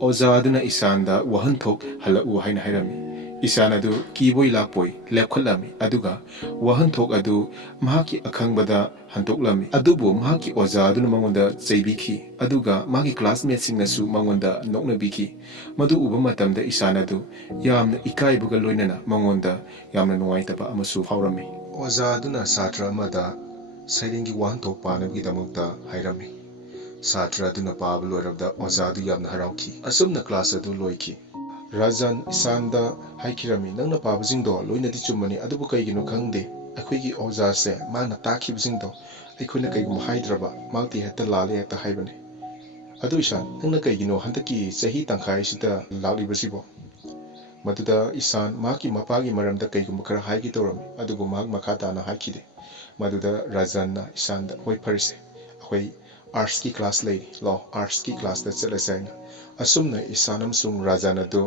oza aduna isanda wahan thok halau haina hairami isan adu kiboi lakpoi lepkhalami aduga wahan thok adu mahaki akhangbada hantoklami adubu mahaki oza aduna mangonda chaibiki aduga magi classmates singnasu mangonda noknabiki madu uba matamda isan adu yamna ikaibuga loinana mangonda yamna nuaitaba amasu faurami oza aduna satra amada sairingi wahan thok panabgi damakta hairami satra aduna paba loirabda oza adu yamna harauki asumna class adu loiki rajan isanda haikirami nangna pabajingdo loinadi chumani adubu kaigino khangde akhoi oza se mana takhibjingdo aikhoina kaigum haidraba mauti heta lale heta haibane adu isan nangna kaigino handaki chahi tangkhai sida laulibasibo maduda isan maki mapagi maramda kaigum khara haigi torami adubu mak makhata na haikide maduda rajan na isanda hoi pharise akhoi arts ki class lei law arts ki class da chalasaina asumna isan amasung rajan adu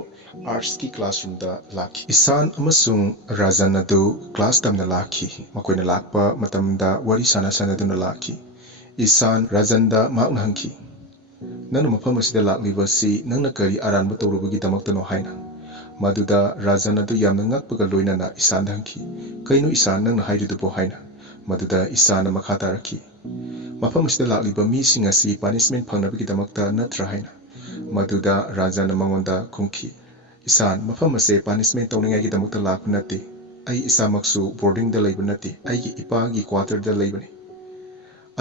arts ki classroom da laki isan amasung rajan adu class tamna laki makoina lakpa matamda wari sana sanaduna laki isan rajan da makna hangki nangna mafam asida lakliba si nangna kari aranba tawrubagi damaktano haina maduda rajan adu yamna ngakpaga loinana isan hangki kaino isan nangna hairudubo haina maduda isan makhata rakhi mafam asida lakliba mi singasi punishment phangnabagi damakta natra haina maduda rajan mangonda khungki isan mafam ase punishment tawningai gi damakta lakpa nate ai isamaksu boarding da leiba nate ai gi ipa gi quarter da leibani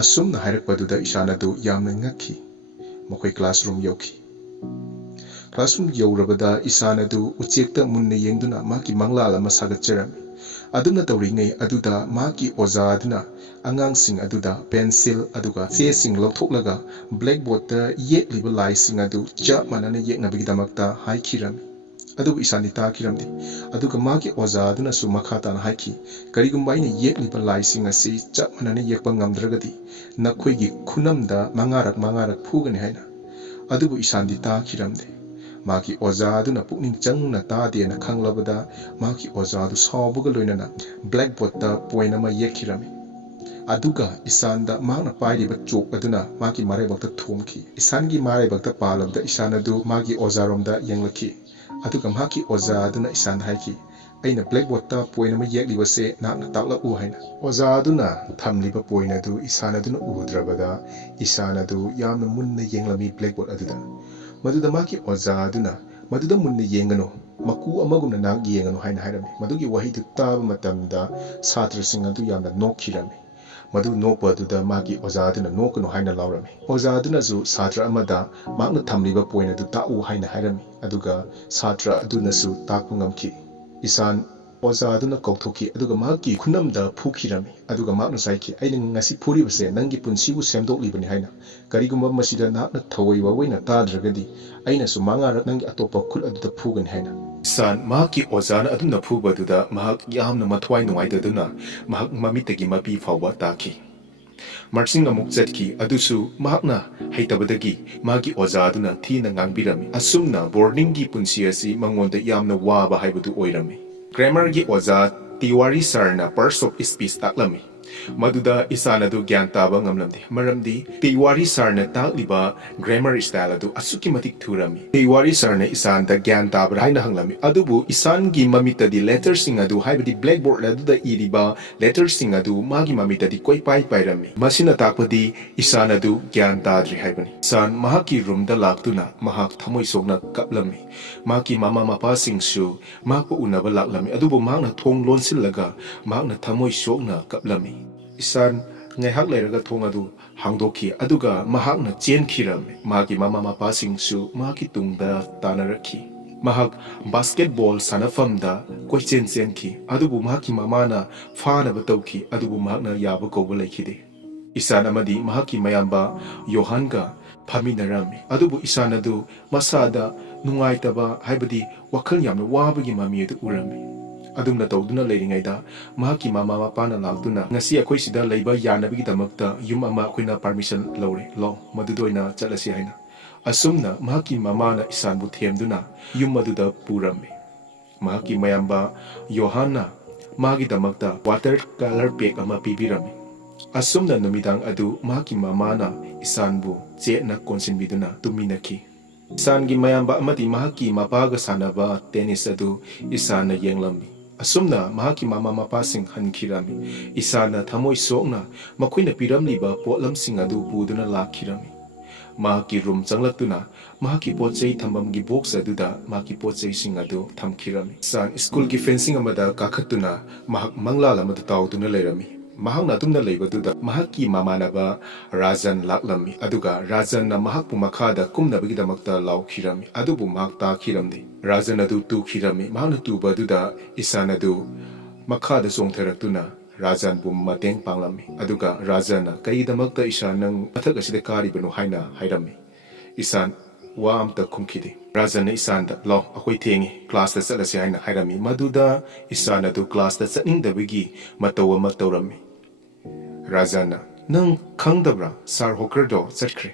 asumna hairakpaduda isan adu yamna ngakhi makoi classroom yoki classroom yorabada isan adu uchekta munna yengduna maki manglala masagatcherami aduna tawringai aduda maki oza aduna angangsing aduda pencil aduga che sing lawthoklaga blackboard da yekliba lai sing adu cha manana yeknabigi damakta haikirami adubu isani takiramdi aduga maki oza aduna su makhata na haiki karigumba ina yekliba lai sing asi cha manana yekpa ngamdragadi nakhoigi khunamda mangarak phugani haina adubu isandi takiramdi maki oza aduna pukning changna tade na khanglabada maki oza adu sawbuga loinana blackboard da point ama yekhirami aduga isanda magna pairiba chok aduna maki marebakta thumki isangi marebakta palabda isan adu magi oza romda yenglaki aduga maki oza aduna isan haiki aina blackboard ta point ama yeklibase nakna takla u haina oza aduna thamliba point adu isan aduna udrabada isan adu yamna munna yenglami blackboard aduda maduda maki oza aduna ꯃꯗꯨꯗ ꯃꯨꯟꯅ ꯌꯦꯡꯒꯅꯨ ꯃꯀꯨ ꯑꯃꯒꯨꯝꯅ ꯅꯍꯥꯛ ꯌꯦꯡꯒꯅꯨ ꯍꯥꯏꯅ ꯍꯥꯏꯔꯝꯃꯤ ꯃꯗꯨꯒꯤ ꯋꯥꯍꯩꯗꯨ ꯇꯥꯕ ꯃꯇꯝꯗ ꯁꯥꯇ꯭ꯔꯁꯤꯡ ꯑꯗꯨ ꯌꯥꯝꯅ ꯅꯣꯛꯈꯤꯔꯝꯃꯤ ꯃꯗꯨ ꯅꯣꯛꯄ ꯑꯗꯨꯗ ꯃꯥꯒꯤ ꯑꯣꯖꯥꯗꯨꯅ ꯅꯣꯛꯀꯅꯨ ꯍꯥꯏꯅ ꯂꯥꯎꯔꯝꯃꯤ ꯑꯣꯖꯥꯗꯨꯅꯁꯨ ꯁꯥꯇ꯭ꯔ ꯑꯃꯗ ꯃꯍꯥꯛꯅ ꯊꯝꯂꯤꯕ ꯄꯣꯏꯟꯠ ꯑꯗꯨ ꯇꯥꯛꯎ ꯍꯥꯏꯅ ꯍꯥꯏꯔꯝꯃꯤ ꯑꯗꯨꯒ ꯁꯥꯇ꯭ꯔ ꯑꯗꯨꯅꯁꯨ ꯇꯥꯛꯄ ꯉꯝꯈꯤ ꯏꯁꯥꯟ ꯑꯣꯖꯥꯗꯨꯅ ꯀꯧꯊꯣꯛꯈꯤ ꯑꯗꯨꯒ ꯃꯍꯥꯛꯀꯤ ꯈꯨꯅꯝꯗ ꯐꯨꯈꯤꯔꯝꯃꯤ ꯑꯗꯨꯒ ꯃꯍꯥꯛꯅ ꯆꯥꯏꯈꯤ ꯑꯩꯅ ꯉꯁꯤ ꯐꯨꯔꯤꯕꯁꯦ ꯅꯪꯒꯤ ꯄꯨꯟꯁꯤꯕꯨ ꯁꯦꯝꯗꯣꯛꯂꯤꯕꯅꯤ ꯍꯥꯏꯅ ꯀꯔꯤꯒꯨꯝꯕ ꯃꯁꯤꯗ ꯅꯍꯥꯛꯅ ꯊꯑꯣꯏ ꯋꯥꯑꯣꯏꯅ ꯇꯥꯗ꯭ꯔꯒꯗꯤ ꯑꯩꯅꯁꯨ ꯃꯉꯥꯔꯛ ꯅꯪꯒꯤ ꯑꯇꯣꯞꯄ ꯈꯨꯠ ꯑꯗꯨꯗ ꯐꯨꯒꯅꯤ ꯍꯥꯏꯅ ꯏꯁꯥꯟ ꯃꯍꯥꯛꯀꯤ ꯑꯣꯖꯥꯅ ꯑꯗꯨꯝꯅ ꯐꯨꯕꯗꯨꯗ ꯃꯍꯥꯛ ꯌꯥꯝꯅ ꯃꯊꯋꯥꯏ ꯅꯨꯡꯉꯥꯏꯇꯗꯨꯅ ꯃꯍꯥꯛ ꯃꯃꯤꯠꯇꯒꯤ ꯃꯄꯤ ꯐꯥꯎꯕ ꯇꯥꯈꯤ ꯃꯥꯔꯆꯤꯡ ꯑꯃꯨꯛ ꯆꯠꯈꯤ ꯑꯗꯨꯁꯨ ꯃꯍꯥꯛꯅ ꯍꯩꯇꯕꯗꯒꯤ ꯃꯥꯒꯤ ꯑꯣꯖꯥꯗꯨꯅ ꯊꯤꯅ ꯉꯥꯡꯕꯤꯔꯝꯃꯤ ꯑꯁꯨꯝꯅ ꯕꯣꯔꯗꯤꯡꯒꯤ ꯄꯨꯟꯁꯤ ꯑꯁꯤ ꯃꯉꯣꯟꯗ ꯌꯥꯝꯅ ꯋꯥꯕ ꯍꯥꯏꯕꯗꯨ ꯑꯣꯏꯔꯝꯃꯤ ꯒ꯭ꯔꯥꯃꯔꯒꯤ ꯑꯣꯖꯥ ꯇꯤꯋꯥꯔꯤ ꯁꯔꯅ ꯄꯥꯔꯠꯁ ꯑꯣꯐ ꯁ꯭ꯄꯤꯆ ꯇꯥꯛꯂꯝꯃꯤ ꯃꯗꯨꯗ ꯏꯁꯥꯟ ꯑꯗꯨ ꯒ꯭ꯌꯥꯟ ꯇꯥꯕ ꯉꯝꯂꯝꯗꯦ ꯃꯔꯝꯗꯤ ꯇꯤꯋꯥꯔꯤ ꯁꯔꯅ ꯇꯥꯛꯂꯤꯕ ꯒ꯭ꯔꯥꯃꯔ ꯁ꯭ꯇꯥꯏꯜ ꯑꯗꯨ ꯑꯁꯨꯛꯀꯤ ꯃꯇꯤꯛ ꯊꯨꯔꯝꯃꯤ ꯇꯤꯋꯥꯔꯤ ꯁꯔꯅ ꯏꯁꯥꯟꯗ ꯒ꯭ꯌꯥꯟ ꯇꯥꯕ꯭ꯔꯥ ꯍꯥꯏꯅ ꯍꯪꯂꯝꯃꯤ ꯑꯗꯨꯕꯨ ꯏꯁꯥꯟꯒꯤ ꯃꯃꯤꯠꯇꯗꯤ ꯂꯦꯇꯔꯁꯤꯡ ꯑꯗꯨ ꯍꯥꯏꯕꯗꯤ ꯕ꯭ꯂꯦꯛꯕꯣꯔꯗ ꯑꯗꯨꯗ ꯏꯔꯤꯕ ꯂꯦꯇꯔꯁꯤꯡ ꯑꯗꯨ ꯃꯥꯒꯤ ꯃꯃꯤꯠꯇꯗꯤ ꯀꯣꯏꯄꯥꯏ ꯄꯥꯏꯔꯝꯃꯤ ꯃꯁꯤꯅ ꯇꯥꯛꯄꯗꯤ ꯏꯁꯥꯟ ꯑꯗꯨ ꯒ꯭ꯌꯥꯟ ꯇꯥꯗ꯭ꯔꯤ ꯍꯥꯏꯕꯅꯤ ꯏꯁꯥꯟ ꯃꯍꯥꯛꯀꯤ ꯔꯨꯝꯗ ꯂꯥꯛꯇꯨꯅ ꯃꯍꯥꯛ ꯊꯃꯣꯏ ꯁꯣꯛꯅ ꯀꯞꯂꯝꯃꯤ ꯃꯍꯥꯛꯀꯤ ꯃꯃꯥ ꯃꯄꯥꯁꯤꯡꯁꯨ ꯃꯍꯥꯛꯄꯨ ꯎꯅꯕ ꯂꯥꯛꯂꯝꯃꯤ ꯑꯗꯨꯕꯨ ꯃꯍꯥꯛꯅ ꯊꯣꯡ ꯂꯣꯟꯁꯤꯜꯂꯒ ꯃꯍꯥꯛꯅ ꯊꯃꯣꯏ ꯁꯣꯛꯅ ꯀꯞꯂꯝꯃꯤ ꯏꯁꯥꯟ ꯉꯥꯏꯍꯥꯛ ꯂꯩꯔꯒ ꯊꯣꯡ ꯑꯗꯨ ꯍꯥꯡꯗꯣꯛꯈꯤ ꯑꯗꯨꯒ ꯃꯍꯥꯛꯅ ꯆꯦꯟꯈꯤꯔꯝꯃꯤ ꯃꯍꯥꯛꯀꯤ ꯃꯃꯥ ꯃꯄꯥꯁꯤꯡꯁꯨ ꯃꯍꯥꯛꯀꯤ ꯇꯨꯡꯗ ꯇꯥꯟꯅꯔꯛꯈꯤ ꯃꯍꯥꯛ ꯕꯥꯁꯀꯦꯠꯕꯣꯜ ꯁꯥꯟꯅꯐꯝꯗ ꯀꯣꯏꯆꯦꯟ ꯆꯦꯟꯈꯤ ꯑꯗꯨꯕꯨ ꯃꯍꯥꯛꯀꯤ ꯃꯃꯥꯅ ꯐꯥꯅꯕ ꯇꯧꯈꯤ ꯑꯗꯨꯕꯨ ꯃꯍꯥꯛꯅ ꯌꯥꯕ ꯀꯧꯕ ꯂꯩꯈꯤꯗꯦ ꯏꯁꯥꯟ ꯑꯃꯗꯤ ꯃꯍꯥꯛꯀꯤ ꯃꯌꯥꯝꯕ ꯌꯣꯍꯥꯟꯒ ꯐꯝꯃꯤꯟꯅꯔꯝꯃꯤ ꯑꯗꯨꯕꯨ ꯏꯁꯥꯟ ꯑꯗꯨ ꯃꯁꯥꯗ ꯅꯨꯡꯉꯥꯏꯇꯕ ꯍꯥꯏꯕꯗꯤ ꯋꯥꯈꯜ ꯌꯥꯝꯅ ꯋꯥꯕꯒꯤ ꯃꯃꯤ ꯑꯗꯨ ꯎꯔꯝꯃꯤ ꯑꯗꯨꯝꯅ ꯇꯧꯗꯨꯅ ꯂꯩꯔꯤꯉꯩꯗ ꯃꯍꯥꯛꯀꯤ ꯃꯃꯥ ꯃꯄꯥꯅ ꯂꯥꯛꯇꯨꯅ ꯉꯁꯤ ꯑꯩꯈꯣꯏ ꯁꯤꯗ ꯂꯩꯕ ꯌꯥꯅꯕꯒꯤꯗꯃꯛꯇ ꯌꯨꯝ ꯑꯃ ꯑꯩꯈꯣꯏꯅ ꯄꯥꯔꯃꯤꯁꯟ ꯂꯧꯔꯦ ꯂꯥꯎ ꯃꯗꯨꯗ ꯑꯣꯏꯅ ꯆꯠꯂꯁꯤ ꯍꯥꯏꯅ ꯑꯁꯨꯝꯅ ꯃꯍꯥꯛꯀꯤ ꯃꯃꯥꯅ ꯏꯁꯥꯟꯕꯨ ꯊꯦꯝꯗꯨꯅ ꯌꯨꯝ ꯑꯗꯨꯗ ꯄꯨꯔꯝꯃꯤ ꯃꯍꯥꯛꯀꯤ ꯃꯌꯥꯝꯕ ꯌꯣꯍꯥꯟꯅ ꯃꯥꯒꯤꯗꯃꯛꯇ ꯋꯥꯇꯔ ꯀꯂꯔ ꯄꯦꯛ ꯑꯃ ꯄꯤꯕꯤꯔꯝꯃꯤ ꯑꯁꯨꯝꯅ ꯅꯨꯃꯤꯗꯥꯡ ꯑꯗꯨ ꯃꯍꯥꯛꯀꯤ ꯃꯃꯥꯅ ꯏꯁꯥꯟꯕꯨ ꯆꯦꯠꯅ ꯀꯣꯟꯁꯤꯟꯕꯤꯗꯨꯅ ꯇꯨꯝꯃꯤꯟꯅꯈꯤ ꯏꯁꯥꯟꯒꯤ ꯃꯌꯥꯝꯕ ꯑꯃꯗꯤ ꯃꯍꯥꯛꯀꯤ ꯃꯄꯥꯒ ꯁꯥꯟꯅꯕ ꯇꯦꯅꯤꯁ ꯑꯗꯨ ꯏꯁꯥꯟꯅ ꯌꯦꯡꯂꯝꯃꯤ ꯑꯁꯨꯝꯅ ꯃꯍꯥꯛꯀꯤ ꯃꯃꯥ ꯃꯄꯥꯁꯤꯡ ꯍꯟꯈꯤꯔꯝꯃꯤ ꯏꯁꯥꯟꯅ ꯊꯃꯣꯏ ꯁꯣꯛꯅ ꯃꯈꯣꯏꯅ ꯄꯤꯔꯝꯂꯤꯕ ꯄꯣꯠꯂꯝꯁꯤꯡ ꯑꯗꯨ ꯄꯨꯗꯨꯅ ꯂꯥꯛꯈꯤꯔꯝꯃꯤ ꯃꯍꯥꯛꯀꯤ ꯔꯨꯝ ꯆꯪꯂꯛꯇꯨꯅ ꯃꯍꯥꯛꯀꯤ ꯄꯣꯠꯆꯩ ꯊꯝꯐꯝꯒꯤ ꯕꯣꯛꯁ ꯑꯗꯨꯗ ꯃꯍꯥꯛꯀꯤ ꯄꯣꯠꯆꯩꯁꯤꯡ ꯑꯗꯨ ꯊꯝꯈꯤꯔꯝꯃꯤ ꯏꯁꯥꯟ ꯁ꯭ꯀꯨꯜꯒꯤ ꯐꯦꯟꯁꯤꯡ ꯑꯃꯗ ꯀꯥꯈꯠꯇꯨꯅ ꯃꯍꯥꯛ ꯃꯪꯂꯥꯜ ꯑꯃꯗ ꯇꯥꯎꯗꯨꯅ ꯂꯩꯔꯝꯃꯤ ꯃꯍꯥꯛꯅ ꯑꯗꯨꯝꯅ ꯂꯩꯕꯗꯨꯗ ꯃꯍꯥꯛꯀꯤ ꯃꯃꯥꯟꯅꯕ ꯔꯥꯖꯟ ꯂꯥꯛꯂꯝꯃꯤ ꯑꯗꯨꯒ ꯔꯥꯖꯟꯅ ꯃꯍꯥꯛꯄꯨ ꯃꯈꯥꯗ ꯀꯨꯝꯅꯕꯒꯤꯗꯃꯛꯇ ꯂꯥꯎꯈꯤꯔꯝꯃꯤ ꯑꯗꯨꯕꯨ ꯃꯍꯥꯛ ꯇꯥꯈꯤꯔꯝꯗꯦ ꯔꯥꯖꯟ ꯑꯗꯨ ꯇꯨꯈꯤꯔꯝꯃꯤ ꯃꯍꯥꯛꯅ ꯇꯨꯕ ꯑꯗꯨꯗ ꯏꯁꯥꯟ ꯑꯗꯨ ꯃꯈꯥꯗ ꯆꯣꯡꯊꯔꯛꯇꯨꯅ ꯔꯥꯖꯟꯕꯨ ꯃꯇꯦꯡ ꯄꯥꯡꯂꯝꯃꯤ ꯑꯗꯨꯒ ꯔꯥꯖꯟꯅ ꯀꯔꯤꯒꯤꯗꯃꯛꯇ ꯏꯁꯥꯟ ꯅꯪ ꯃꯊꯛ ꯑꯁꯤꯗ ꯀꯥꯔꯤꯕꯅꯣ ꯍꯥꯏꯅ ꯍꯥꯏꯔꯝꯃꯤ ꯏꯁꯥꯟ ꯋꯥ ꯑꯝꯇ ꯈꯨꯝꯈꯤꯗꯦ ꯔꯥꯖꯟꯅ ꯏꯁꯥꯟꯗ ꯂꯥꯎ ꯑꯩꯈꯣꯏ ꯊꯦꯡꯉꯤ ꯀ꯭ꯂꯥꯁꯇ ꯆꯠꯂꯁꯤ ꯍꯥꯏꯅ ꯍꯥꯏꯔꯝꯃꯤ ꯃꯗꯨꯗ ꯏꯁꯥꯟ ꯑꯗꯨ ꯀ꯭ꯂꯥꯁꯇ ꯆꯠꯅꯤꯡꯗꯕꯒꯤ ꯃꯇꯧ ꯑꯃ ꯇꯧꯔꯝꯃꯤ ꯔꯥꯖꯟꯅ ꯅꯪ ꯈꯪꯗꯕ꯭ꯔꯥ ꯁꯥꯔ ꯍꯣꯀꯔꯗꯣ ꯆꯠꯈ꯭ꯔꯦ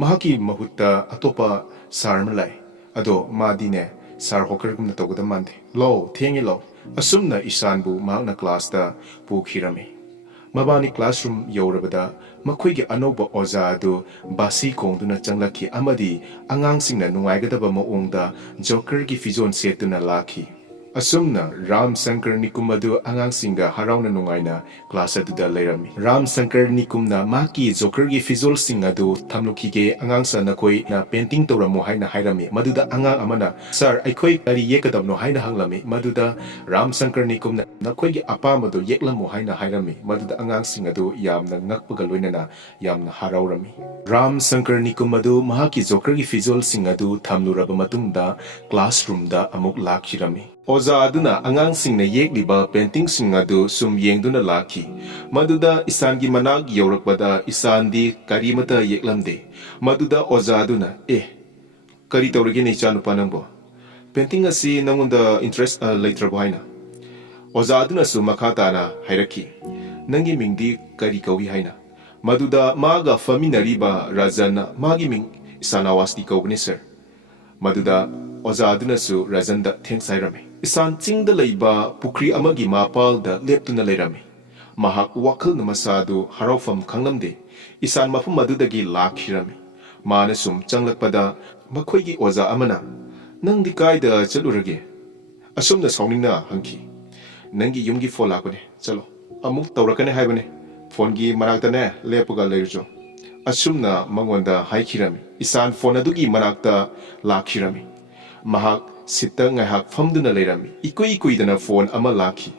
ꯃꯍꯥꯛꯀꯤ ꯃꯍꯨꯠꯇ ꯑꯇꯣꯞꯄ ꯁꯥꯔ ꯑꯃ ꯂꯥꯛꯑꯦ ꯑꯗꯣ ꯃꯥꯗꯤꯅꯦ ꯁꯥꯔ ꯍꯣꯀꯔꯒꯨꯝꯅ ꯇꯧꯒꯗꯕ ꯃꯥꯟꯗꯦ ꯂꯥꯎ ꯊꯦꯡꯉꯦ ꯂꯥꯎ ꯑꯁꯨꯝꯅ ꯏꯁꯥꯟꯕꯨ ꯃꯍꯥꯛꯅ ꯀ꯭ꯂꯥꯁꯇ ꯄꯨꯈꯤꯔꯝꯃꯤ ꯃꯕꯥꯅꯤ ꯀ꯭ꯂꯥꯁꯔꯨꯝ ꯌꯧꯔꯕꯗ ꯃꯈꯣꯏꯒꯤ ꯑꯅꯧꯕ ꯑꯣꯖꯥ ꯑꯗꯨ ꯕꯥꯁꯤ ꯈꯣꯡꯗꯨꯅ ꯆꯪꯂꯛꯈꯤ ꯑꯃꯗꯤ ꯑꯉꯥꯡꯁꯤꯡꯅ ꯅꯨꯡꯉꯥꯏꯒꯗꯕ ꯃꯑꯣꯡꯗ ꯖꯣꯀꯔꯒꯤ ꯐꯤꯖꯣꯜ ꯁꯦꯠꯇꯨꯅ ꯂꯥꯛꯈꯤ ꯑꯁꯨꯝꯅ ꯔꯥꯝꯁꯪꯀꯔꯅꯤꯀꯨꯝ ꯑꯗꯨ ꯑꯉꯥꯡꯁꯤꯡꯒ ꯍꯔꯥꯎꯅ ꯅꯨꯡꯉꯥꯏꯅ ꯀ꯭ꯂꯥꯁ ꯑꯗꯨꯗ ꯂꯩꯔꯝꯃꯤ ꯔꯥꯝꯁꯪꯀꯔꯅꯤꯀꯨꯝꯅ ꯃꯍꯥꯛꯀꯤ ꯖꯣꯀꯔꯒꯤ ꯐꯤꯖꯣꯜꯁꯤꯡ ꯑꯗꯨ ꯊꯝꯂꯨꯈꯤꯒꯦ ꯑꯉꯥꯡꯁ ꯅꯈꯣꯏꯅ ꯄꯦꯟꯇꯤꯡ ꯇꯧꯔꯝꯃꯣ ꯍꯥꯏꯅ ꯍꯥꯏꯔꯝꯃꯤ ꯃꯗꯨꯗ ꯑꯉꯥꯡ ꯑꯃꯅ ꯁꯥꯔ ꯑꯩꯈꯣꯏ ꯀꯔꯤ ꯌꯦꯛꯀꯗꯕꯅꯣ ꯍꯥꯏꯅ ꯍꯪꯂꯝꯃꯤ ꯃꯗꯨꯗ ꯔꯥꯝꯁꯪꯀꯔꯅꯤꯀꯨꯝꯅ ꯅꯈꯣꯏꯒꯤ ꯑꯄꯥꯝꯕꯗꯨ ꯌꯦꯛꯂꯝꯃꯣ ꯍꯥꯏꯅ ꯍꯥꯏꯔꯝꯃꯤ ꯃꯗꯨꯗ ꯑꯉꯥꯡꯁꯤꯡ ꯑꯗꯨ ꯌꯥꯝꯅ ꯉꯛꯄꯒ ꯂꯣꯏꯅꯅ ꯌꯥꯝꯅ ꯍꯔꯥꯎꯔꯝꯃꯤ ꯔꯥꯝꯁꯪꯀꯔꯅꯤꯀꯨꯝ ꯑꯗꯨ ꯃꯍꯥꯛꯀꯤ ꯖꯣꯀꯔꯒꯤ ꯐꯤꯖꯣꯜꯁꯤꯡ ꯑꯗꯨ ꯊꯝꯂꯨꯔꯕ ꯃꯇꯨꯡꯗ ꯀ꯭ꯂꯥꯁꯔꯨꯝꯗ ꯑꯃꯨꯛ ꯂꯥꯛꯈꯤꯔꯝꯃꯤ ꯑꯣꯖꯥ ꯑꯗꯨꯅ ꯑꯉꯥꯡꯁꯤꯡꯅ ꯌꯦꯛꯂꯤꯕ ꯄꯦꯟꯇꯤꯡꯁꯤꯡ ꯑꯗꯨ ꯁꯨꯝ ꯌꯦꯡꯗꯨꯅ ꯂꯥꯛꯈꯤ ꯃꯗꯨꯗ ꯏꯁꯥꯟꯒꯤ ꯃꯅꯥꯛ ꯌꯧꯔꯛꯄꯗ ꯏꯁꯥꯟꯗꯤ ꯀꯔꯤꯃꯇ ꯌꯦꯛꯂꯝꯗꯦ ꯃꯗꯨꯗ ꯑꯣꯖꯥ ꯑꯗꯨꯅ ꯀꯔꯤ ꯇꯧꯔꯒꯦꯅꯦ ꯏꯆꯥꯅꯨꯄꯥ ꯅꯪꯕꯣ ꯄꯦꯟꯇꯤꯡ ꯑꯁꯤ ꯅꯪꯉꯣꯟꯗ ꯏꯟꯇꯔꯦꯁ ꯂꯩꯇ꯭ꯔꯕꯣ ꯍꯥꯏꯅ ꯑꯣꯖꯥ ꯑꯗꯨꯅꯁꯨ ꯃꯈꯥ ꯇꯥꯅ ꯍꯥꯏꯔꯛꯈꯤ ꯅꯪꯒꯤ ꯃꯤꯡꯗꯤ ꯀꯔꯤ ꯀꯧꯏ ꯍꯥꯏꯅ ꯃꯗꯨꯗ ꯃꯥꯒ ꯐꯝꯃꯤꯟꯅꯔꯤꯕ ꯔꯥꯖꯟꯅ ꯃꯥꯒꯤ ꯃꯤꯡ ꯏꯁꯥꯅꯥꯋꯥꯁꯇꯤ ꯀꯧꯕꯅꯤ ꯁꯔ ꯃꯗꯨꯗ ꯑꯣꯖꯥ ꯑꯗꯨꯅꯁꯨ ꯔꯥꯖꯟꯗ ꯊꯦꯡꯛꯁ ꯍꯥꯏꯔꯝꯃꯤ ꯏꯁꯥꯟ ꯆꯤꯡꯗ ꯂꯩꯕ ꯄꯨꯈ꯭ꯔꯤ ꯑꯃꯒꯤ ꯃꯄꯥꯜꯗ ꯂꯦꯞꯇꯨꯅ ꯂꯩꯔꯝꯃꯤ ꯃꯍꯥꯛ ꯋꯥꯈꯜꯅ ꯃꯁꯥꯗꯨ ꯍꯔꯥꯎꯐꯝ ꯈꯪꯂꯝꯗꯦ ꯏꯁꯥꯟ ꯃꯐꯝ ꯑꯗꯨꯗꯒꯤ ꯂꯥꯛꯈꯤꯔꯝꯃꯤ ꯃꯥꯅ ꯁꯨꯝ ꯆꯪꯂꯛꯄꯗ ꯃꯈꯣꯏꯒꯤ ꯑꯣꯖꯥ ꯑꯃꯅ ꯅꯪꯗꯤ ꯀꯥꯏꯗ ꯆꯠꯂꯨꯔꯒꯦ ꯑꯁꯨꯝꯅ ꯁꯥꯎꯅꯤꯡꯅ ꯍꯪꯈꯤ ꯅꯪꯒꯤ ꯌꯨꯝꯒꯤ ꯐꯣꯟ ꯂꯥꯛꯄꯅꯦ ꯆꯠꯂꯣ ꯑꯃꯨꯛ ꯇꯧꯔꯛꯀꯅꯤ ꯍꯥꯏꯕꯅꯦ ꯐꯣꯟꯒꯤ ꯃꯅꯥꯛꯇꯅꯦ ꯂꯦꯞꯄꯒ ꯂꯩꯔꯨꯆꯣ ꯑꯁꯨꯝꯅ ꯃꯉꯣꯟꯗ ꯍꯥꯏꯈꯤꯔꯝꯃꯤ ꯏꯁꯥꯟ ꯐꯣꯟ ꯑꯗꯨꯒꯤ ꯃꯅꯥꯛꯇ ꯂꯥꯛꯈꯤꯔꯝꯃꯤ mahak sita ngaihak famduna leirami ikui kuidana phone ama lakhi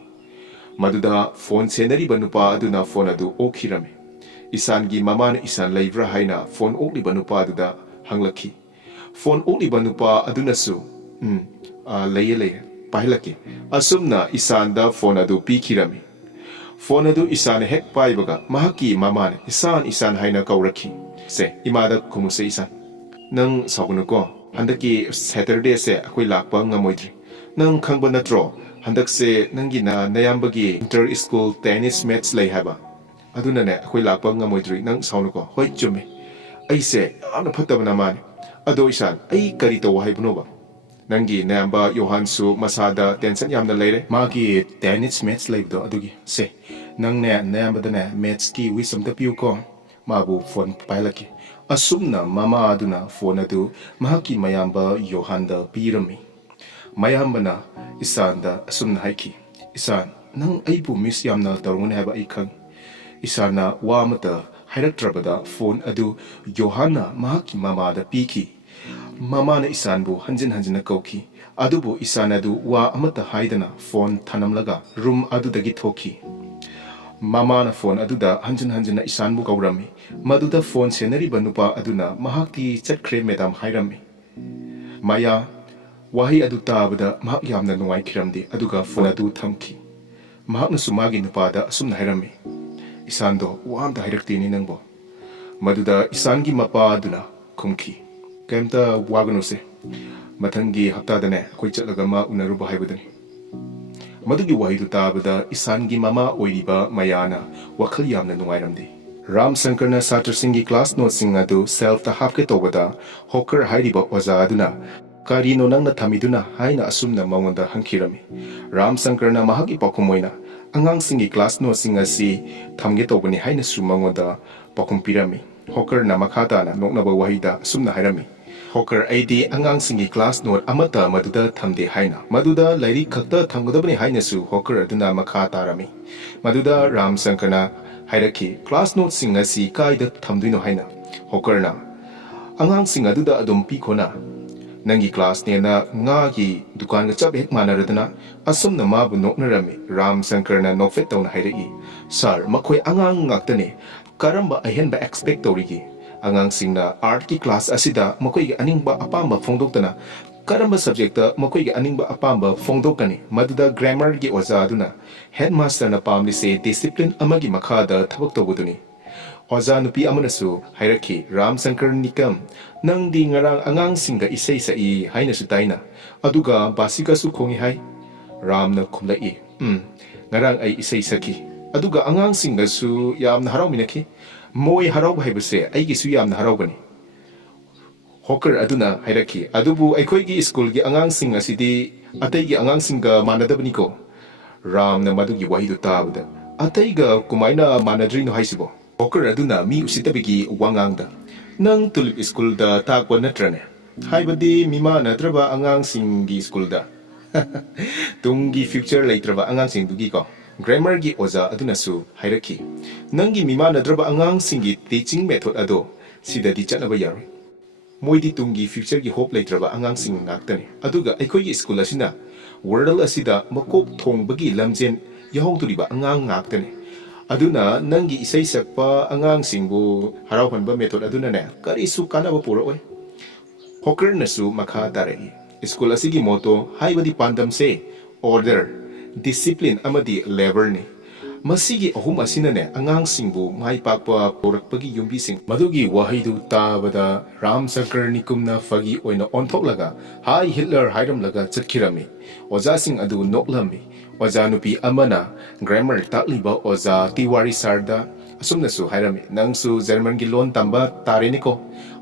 maduda phone senariba nupa aduna phone adu okhirami isangi mamana isan leibra haina phone okliba nupa aduda hanglakhi phone okliba nupa adunasu leye pailaki asumna isanda phone adu pikhirami phone adu isan hek paibaga mahaki mamane isan haina kaurakhi se imada kumuse isan nang saugunuko handaki Saturday se akoi lakpa ngamoidri nang khangba natro handak se nangina nayambagi inter school tennis match lay haba aduna ne akoi lakpa ngamoidri nang saunuko hoi chume ai se amna phatabana mane ado isan ai kari to haibno ba nangi nayamba yohansu masada tension yamna leire magi tennis match laibdo adugi se nang ne nayamba dane match ki wisdom da piu ko mabu phone pailaki asumna mama aduna phone adu mahaki mayamba yohanda pirami mayambana isanda asumna haiki isan nang aibu miss yamna tarungane haba ikhang isana wamata hairaktrabada phone adu yohana mahaki mama da piki mama na isanbu hanjin kauki adubu isana adu wa amata haidana phone thanamlaga room adu dagi thoki mama na phone aduda hanjin isanbu kaurami maduda phone senariba nupa aduna mahaki chatkre medam hairami maya wahi adu tabada mahak yamna nuai khiramdi aduga phone adu thamki mahakna sumagi nupada asumna hairami isando wamda hairakti ni nangbo maduda isangi mapa aduna kumki kemta waganose mathangi hapta dane koi chatlaga ma unaruba haibudani madugi wahidu tabada isangi mama oiriba mayana wakhal yamna nuairamdi 𝓑𝓬𝓸𝓾𝓷𝓭 class note sing adu self ta hapke tobada hawker hairiba oza aduna karino nangna thamiduna haina asumna mamonda hankhirami 𝓑𝓬𝓸 mahaki pakumoina angang singi class note sing asi thamge tobani haina sumangoda pakum pirami hawker na makhata na noknaba wahida sumna hairami hawker aidi angang singi class note amata maduda thamde haina maduda lairi khakta thamgodabani haina su hawker aduna makhata rami maduda 𝓑𝓬𝓸 hairaki class note sing asi kaida thamduino haina hawker na angang sing aduda adum pikhona nangi class ne na nga gi dukan ga chap hek manaradana asumna mabu noknarami 𝓑𝓬𝓸 nokfet tawna hairaki sir makhoi angang ngaktane karamba ahenba expect tawrigi angang singna art ki class asida makoi gi aningba apamba phongdoktana karamba subject ta makoi gi aningba apamba phongdokani maduda grammar gi oza aduna headmaster na pamli se discipline amagi makhada thabak tobuduni oza nupi amanasu hairaki 𝓑𝓬𝓸 nangdi ngarang angang singa isai sai haina su taina aduga basika su khongi hai ram na khumlai ngarang ai isai saki aduga angang singa su yamna harau minaki moi harau haibase ai gi su yamna harau bani hawker aduna hairaki adubu aikoi gi school gi angang singa sidi atai gi angang singa manadabani ko ram na madugi wahidu tabda atai ga kumaina manadri no haisibo hawker aduna mi usitabigi wangangda nang tulip school da takwa natrane haibadi mima natraba angang singi school da tungi future laitraba angang sing dugi ko grammar gi oza aduna su hairaki nangi mima natraba angang singi teaching method ado sida di chatnaba yaroi moidi tungi future gi hope laitraba angang sing naktane aduga aikoi gi school asina world asida makop thongbagi lamjen yahongturiba angang ngaktane aduna nangi isai sakpa angang singbu harau hanba method aduna ne kari su kanaba puroi hawker nasu makha tarei school asigi moto haibadi pandam se order discipline amadi labor ni masigi ahum asina ne angang singbu mai pakpa porakpagi yumbi sing madugi wahidu tabada 𝓑𝓬𝓸 fagi oina onthoklaga hai Hitler hairam laga chatkirami oza sing adu noklami oza nupi amana grammar takliba oza tiwari sarda asumna su hairami nangsu German gi lon tamba Taare niko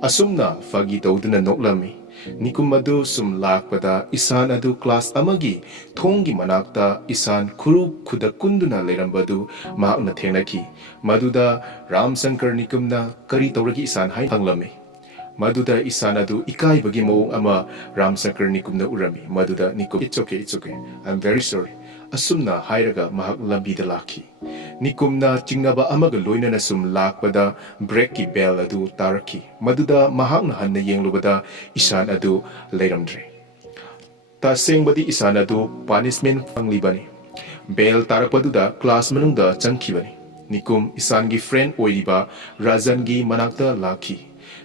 asumna fagi tawduna noklami nikum adu sum lakpada isan adu class amagi thongi manakta isan khuru khuda kunduna leirambadu maakna thenaki maduda 𝓑𝓬𝓸 kari tawragi isan hai hanglami maduda isan adu ikai bagi mo ama 𝓑𝓬𝓸 urami maduda nikum it's okay I'm very sorry asumna hairaga mahak lambida lakhi nikumna chingnaba amaga loinana sum lakpada break ki bell adu taraki maduda mahakna hanna yenglubada isan adu leiramdre ꯇꯁꯦꯡꯕꯗꯤ ꯏꯁꯥꯟ ꯑꯗꯨ ꯄꯥꯅꯤꯁꯃꯦꯟ ꯐꯪꯂꯤꯕꯅꯤ ꯕꯦꯜ ꯇꯥꯔꯛꯄꯗꯨꯗ ꯀ꯭ꯂꯥꯁ ꯃꯅꯨꯡꯗ ꯆꯪꯈꯤꯕꯅꯤ ꯅꯤꯀꯨꯝ ꯏꯁꯥꯟꯒꯤ ꯐ꯭ꯔꯦꯟ ꯑꯣꯏꯔꯤꯕ ꯔꯥꯖꯟꯒꯤ ꯃꯅꯥꯛꯇ ꯂꯥꯛꯈꯤ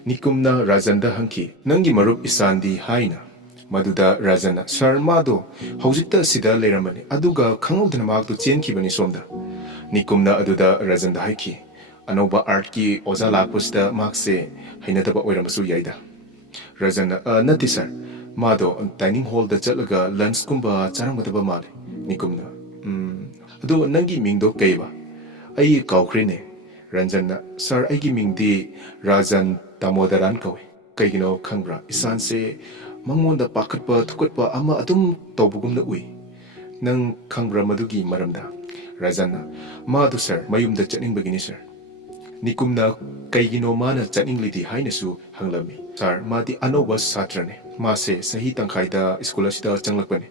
ꯅꯤꯀꯨꯝꯅ ꯔꯥꯖꯟꯗ ꯍꯪꯈꯤ ꯅꯪꯒꯤ ꯃꯔꯨꯞ ꯏꯁꯥꯟꯗꯤ ꯍꯥꯏꯅ ꯃꯗꯨꯗ ꯔꯥꯖꯟꯅ ꯁꯔ ꯃꯥꯗꯣ ꯍꯧꯖꯤꯛꯇ ꯁꯤꯗ ꯂꯩꯔꯝꯕꯅꯤ ꯑꯗꯨꯒ ꯈꯪꯍꯧꯗꯅ ꯃꯍꯥꯛꯇꯨ ꯆꯦꯟꯈꯤꯕꯅꯤ ꯁꯣꯝꯗ ꯅꯤꯀꯨꯝꯅ ꯑꯗꯨꯗ ꯔꯥꯖꯟꯗ ꯍꯥꯏꯈꯤ ꯑꯅꯧꯕ ꯑꯥꯔꯠꯀꯤ ꯑꯣꯖꯥ ꯂꯥꯛꯄꯁꯤꯗ ꯃꯍꯥꯛꯁꯦ ꯍꯩꯅꯗꯕ ꯑꯣꯏꯔꯝꯕꯁꯨ ꯌꯥꯏꯗ ꯔꯥꯖꯟꯅ ꯅꯠꯇꯦ ꯁꯔ ꯃꯥꯗꯣ ꯗꯥꯏꯅꯤꯡ ꯍꯣꯜꯗ ꯆꯠꯂꯒ ꯂꯟꯆꯀꯨꯝꯕ ꯆꯥꯔꯝꯒꯗꯕ ꯃꯥꯜꯂꯦ ꯅꯤꯀꯨꯝꯅ ꯑꯗꯣ ꯅꯪꯒꯤ ꯃꯤꯡꯗꯣ ꯀꯩꯕ ꯑꯩ ꯀꯥꯎꯈ꯭ꯔꯦꯅꯦ ꯔꯟꯖꯟꯅ ꯁꯔ ꯑꯩꯒꯤ ꯃꯤꯡꯗꯤ ꯔꯥꯖꯟ ꯗꯥꯃꯣꯗꯔꯥꯟ ꯀꯧꯏ ꯀꯩꯒꯤꯅꯣ ꯈꯪꯕ꯭ꯔꯥ ꯏꯁꯥꯟꯁꯦ ꯃꯉꯣꯟꯗ ꯄꯥꯈꯠꯄ ꯊꯨꯀꯠꯄ ꯑꯃ ꯑꯗꯨꯝ ꯇꯧꯕꯒꯨꯝꯅ ꯎꯏ ꯅꯪ ꯈꯪꯕ꯭ꯔꯥ ꯃꯗꯨꯒꯤ ꯃꯔꯝꯗ ꯔꯥꯖꯟꯅ ꯃꯥꯗꯨ ꯁꯔ ꯃꯌꯨꯝꯗ ꯆꯠꯅꯤꯡꯕꯒꯤꯅꯤ ꯁꯔ ꯅꯤꯀꯨꯝꯅ ꯀꯩꯒꯤꯅꯣ ꯃꯥꯅ ꯆꯠꯅꯤꯡꯂꯤꯗꯤ ꯍꯥꯏꯅꯁꯨ ꯍꯪꯂꯝꯃꯤ ꯁꯔ ꯃꯥꯗꯤ ꯑꯅꯧꯕ ꯁꯥꯇ꯭ꯔꯅꯤ ꯃꯥꯁꯦ ꯆꯍꯤ ꯇꯪꯈꯥꯏꯗ ꯁ꯭ꯀꯨꯜ ꯑꯁꯤꯗ ꯆꯪꯂꯛꯄꯅꯤ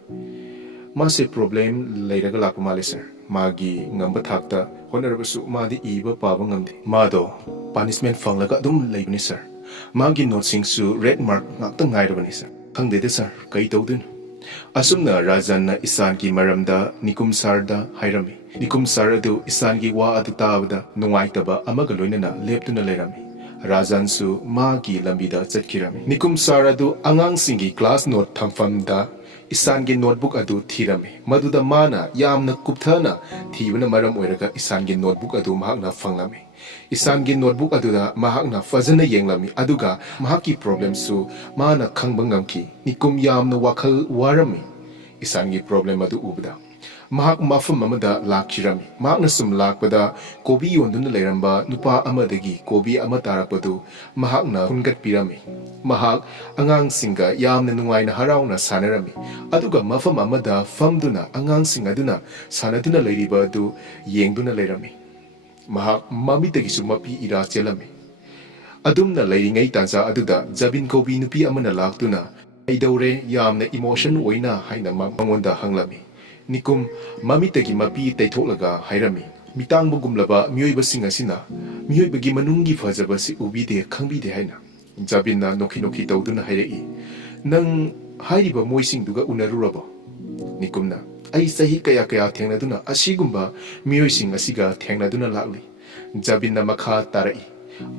ꯃꯥꯁꯦ ꯄ꯭ꯔꯣꯕ꯭ꯂꯦꯝ ꯂꯩꯔꯒ ꯂꯥꯛꯄ ꯃꯥꯜꯂꯦ ꯁꯔ ꯃꯥꯒꯤ ꯉꯝꯕ ꯊꯥꯛꯇ ꯍꯣꯠꯅꯔꯕꯁꯨ ꯃꯥꯗꯤ ꯏꯕ ꯄꯥꯕ ꯉꯝꯗꯦ ꯃꯥꯗꯣ ꯄꯥꯅꯤꯁꯃꯦꯟ ꯐꯪꯂꯒ ꯑꯗꯨꯝ ꯂꯩꯕꯅꯤ ꯁꯔ ꯃꯥꯒꯤ ꯅꯣꯠꯁꯤꯡꯁꯨ ꯔꯦꯗ ꯃꯥꯔꯛ ꯉꯥꯛꯇ ꯉꯥꯏꯔꯕꯅꯤ ꯁꯔ ꯈꯪꯗꯦꯗ ꯁꯔ ꯀꯩ ꯇꯧꯗꯣꯏꯅꯣ ꯑꯁꯨꯝꯅ ꯔꯥꯖꯟꯅ ꯏꯁꯥꯟꯒꯤ ꯃꯔꯝꯗ ꯅꯤꯀꯨꯝ ꯁꯥꯔꯗ ꯍꯥꯏꯔꯝꯃꯤ ꯅꯤꯀꯨꯝ ꯁꯥꯔ ꯑꯗꯨ ꯏꯁꯥꯟꯒꯤ ꯋꯥ ꯑꯗꯨ ꯇꯥꯕꯗ ꯅꯨꯡꯉꯥꯏꯇꯕ ꯑꯃꯒ ꯂꯣꯏꯅꯅ ꯂꯦꯞꯇꯨꯅ ꯂꯩꯔꯝꯃꯤ ꯔꯥꯖꯟꯁꯨ ꯃꯥꯒꯤ ꯂꯝꯕꯤꯗ ꯆꯠꯈꯤꯔꯝꯃꯤ ꯅꯤꯀꯨꯝ ꯁꯥꯔ ꯑꯗꯨ ꯑꯉꯥꯡꯁꯤꯡꯒꯤ ꯀ꯭ꯂꯥꯁ ꯅꯣꯠ ꯊꯝꯐꯝꯗ ꯏꯁꯥꯟꯒꯤ ꯅꯣꯠꯕꯨꯛ ꯑꯗꯨ ꯊꯤꯔꯝꯃꯤ ꯃꯗꯨꯗ ꯃꯥꯅ ꯌꯥꯝꯅ ꯀꯨꯞꯊꯅ ꯊꯤꯕꯅ ꯃꯔꯝ ꯑꯣꯏꯔꯒ ꯏꯁꯥꯟꯒꯤ ꯅꯣꯠꯕꯨꯛ ꯑꯗꯨ ꯃꯍꯥꯛꯅ ꯐꯪꯂꯝꯃꯤ ꯏꯁꯥꯟꯒꯤ ꯅꯣꯠꯕꯨꯛ ꯑꯗꯨꯗ ꯃꯍꯥꯛꯅ ꯐꯖꯅ ꯌꯦꯡꯂꯝꯃꯤ ꯑꯗꯨꯒ ꯃꯍꯥꯛꯀꯤ ꯄ꯭ꯔꯣꯕ꯭ꯂꯦꯝꯁꯨ ꯃꯥꯅ ꯈꯪꯕ ꯉꯝꯈꯤ ꯅꯤꯀꯨꯝ ꯌꯥꯝꯅ ꯋꯥꯈꯜ ꯋꯥꯔꯝꯃꯤ ꯏꯁꯥꯟꯒꯤ ꯄ꯭ꯔꯣꯕ꯭ꯂꯦꯝ ꯑꯗꯨ ꯎꯕꯗ ꯃꯍꯥꯛ ꯃꯐꯝ ꯑꯃꯗ ꯂꯥꯛꯈꯤꯔꯝꯃꯤ ꯃꯍꯥꯛꯅ ꯁꯨꯝ ꯂꯥꯛꯄꯗ ꯀꯣꯕꯤ ꯌꯣꯟꯗꯨꯅ ꯂꯩꯔꯝꯕ ꯅꯨꯄꯥ ꯑꯃꯗꯒꯤ ꯀꯣꯕꯤ ꯑꯃ ꯇꯥꯔꯛꯄꯗꯨ ꯃꯍꯥꯛꯅ ꯍꯨꯟꯒꯠꯄꯤꯔꯝꯃꯤ ꯃꯍꯥꯛ ꯑꯉꯥꯡꯁꯤꯡꯒ ꯌꯥꯝꯅ ꯅꯨꯡꯉꯥꯏꯅ ꯍꯔꯥꯎꯅ ꯁꯥꯟꯅꯔꯝꯃꯤ ꯑꯗꯨꯒ ꯃꯐꯝ ꯑꯃꯗ ꯐꯝꯗꯨꯅ ꯑꯉꯥꯡꯁꯤꯡ ꯑꯗꯨꯅ ꯁꯥꯟꯅꯗꯨꯅ ꯂꯩꯔꯤꯕ ꯑꯗꯨ ꯌꯦꯡꯗꯨꯅ ꯂꯩꯔꯝꯃꯤ ꯃꯍꯥꯛ ꯃꯃꯤꯠꯇꯒꯤꯁꯨ ꯃꯄꯤ ꯏꯔꯥ ꯆꯦꯜꯂꯝꯃꯤ ꯑꯗꯨꯝꯅ ꯂꯩꯔꯤꯉꯩ ꯇꯥꯟꯖꯥ ꯑꯗꯨꯗ ꯖꯕꯤꯟ ꯀꯧꯕꯤ ꯅꯨꯄꯤ ꯑꯃꯅ ꯂꯥꯛꯇꯨꯅ ꯀꯩꯗꯧꯔꯦ ꯌꯥꯝꯅ ꯏꯃꯣꯁꯟ ꯑꯣꯏꯅ ꯍꯥꯏꯅ ꯃꯉꯣꯟꯗ ꯍꯪꯂꯝꯃꯤ ꯅꯤꯀꯨꯝ ꯃꯃꯤꯠꯇꯒꯤ ꯃꯄꯤ ꯇꯩꯊꯣꯛꯂꯒ ꯍꯥꯏꯔꯝꯃꯤ ꯃꯤꯇꯥꯡꯕꯒꯨꯝꯂꯕ ꯃꯤꯑꯣꯏꯕꯁꯤꯡ ꯑꯁꯤꯅ ꯃꯤꯑꯣꯏꯕꯒꯤ ꯃꯅꯨꯡꯒꯤ ꯐꯖꯕꯁꯤ ꯎꯕꯤꯗꯦ ꯈꯪꯕꯤꯗꯦ ꯍꯥꯏꯅ ꯖꯕꯤꯟꯅ ꯅꯣꯛꯈꯤ ꯅꯣꯛꯈꯤ ꯇꯧꯗꯨꯅ ꯍꯥꯏꯔꯛꯏ ꯅꯪ ꯍꯥꯏꯔꯤꯕ ꯃꯣꯏꯁꯤꯡꯗꯨꯒ ꯎꯅꯔꯨꯔꯕꯣ ꯅꯤꯀꯨꯝꯅ ꯑꯩ ꯆꯍꯤ ꯀꯌꯥ ꯀꯌꯥ ꯊꯦꯡꯅꯗꯨꯅ ꯑꯁꯤꯒꯨꯝꯕ ꯃꯤꯑꯣꯏꯁꯤꯡ ꯑꯁꯤꯒ ꯊꯦꯡꯅꯗꯨꯅ ꯂꯥꯛꯂꯤ ꯖꯕꯤꯟꯅ ꯃꯈꯥ ꯇꯥꯔꯛꯏ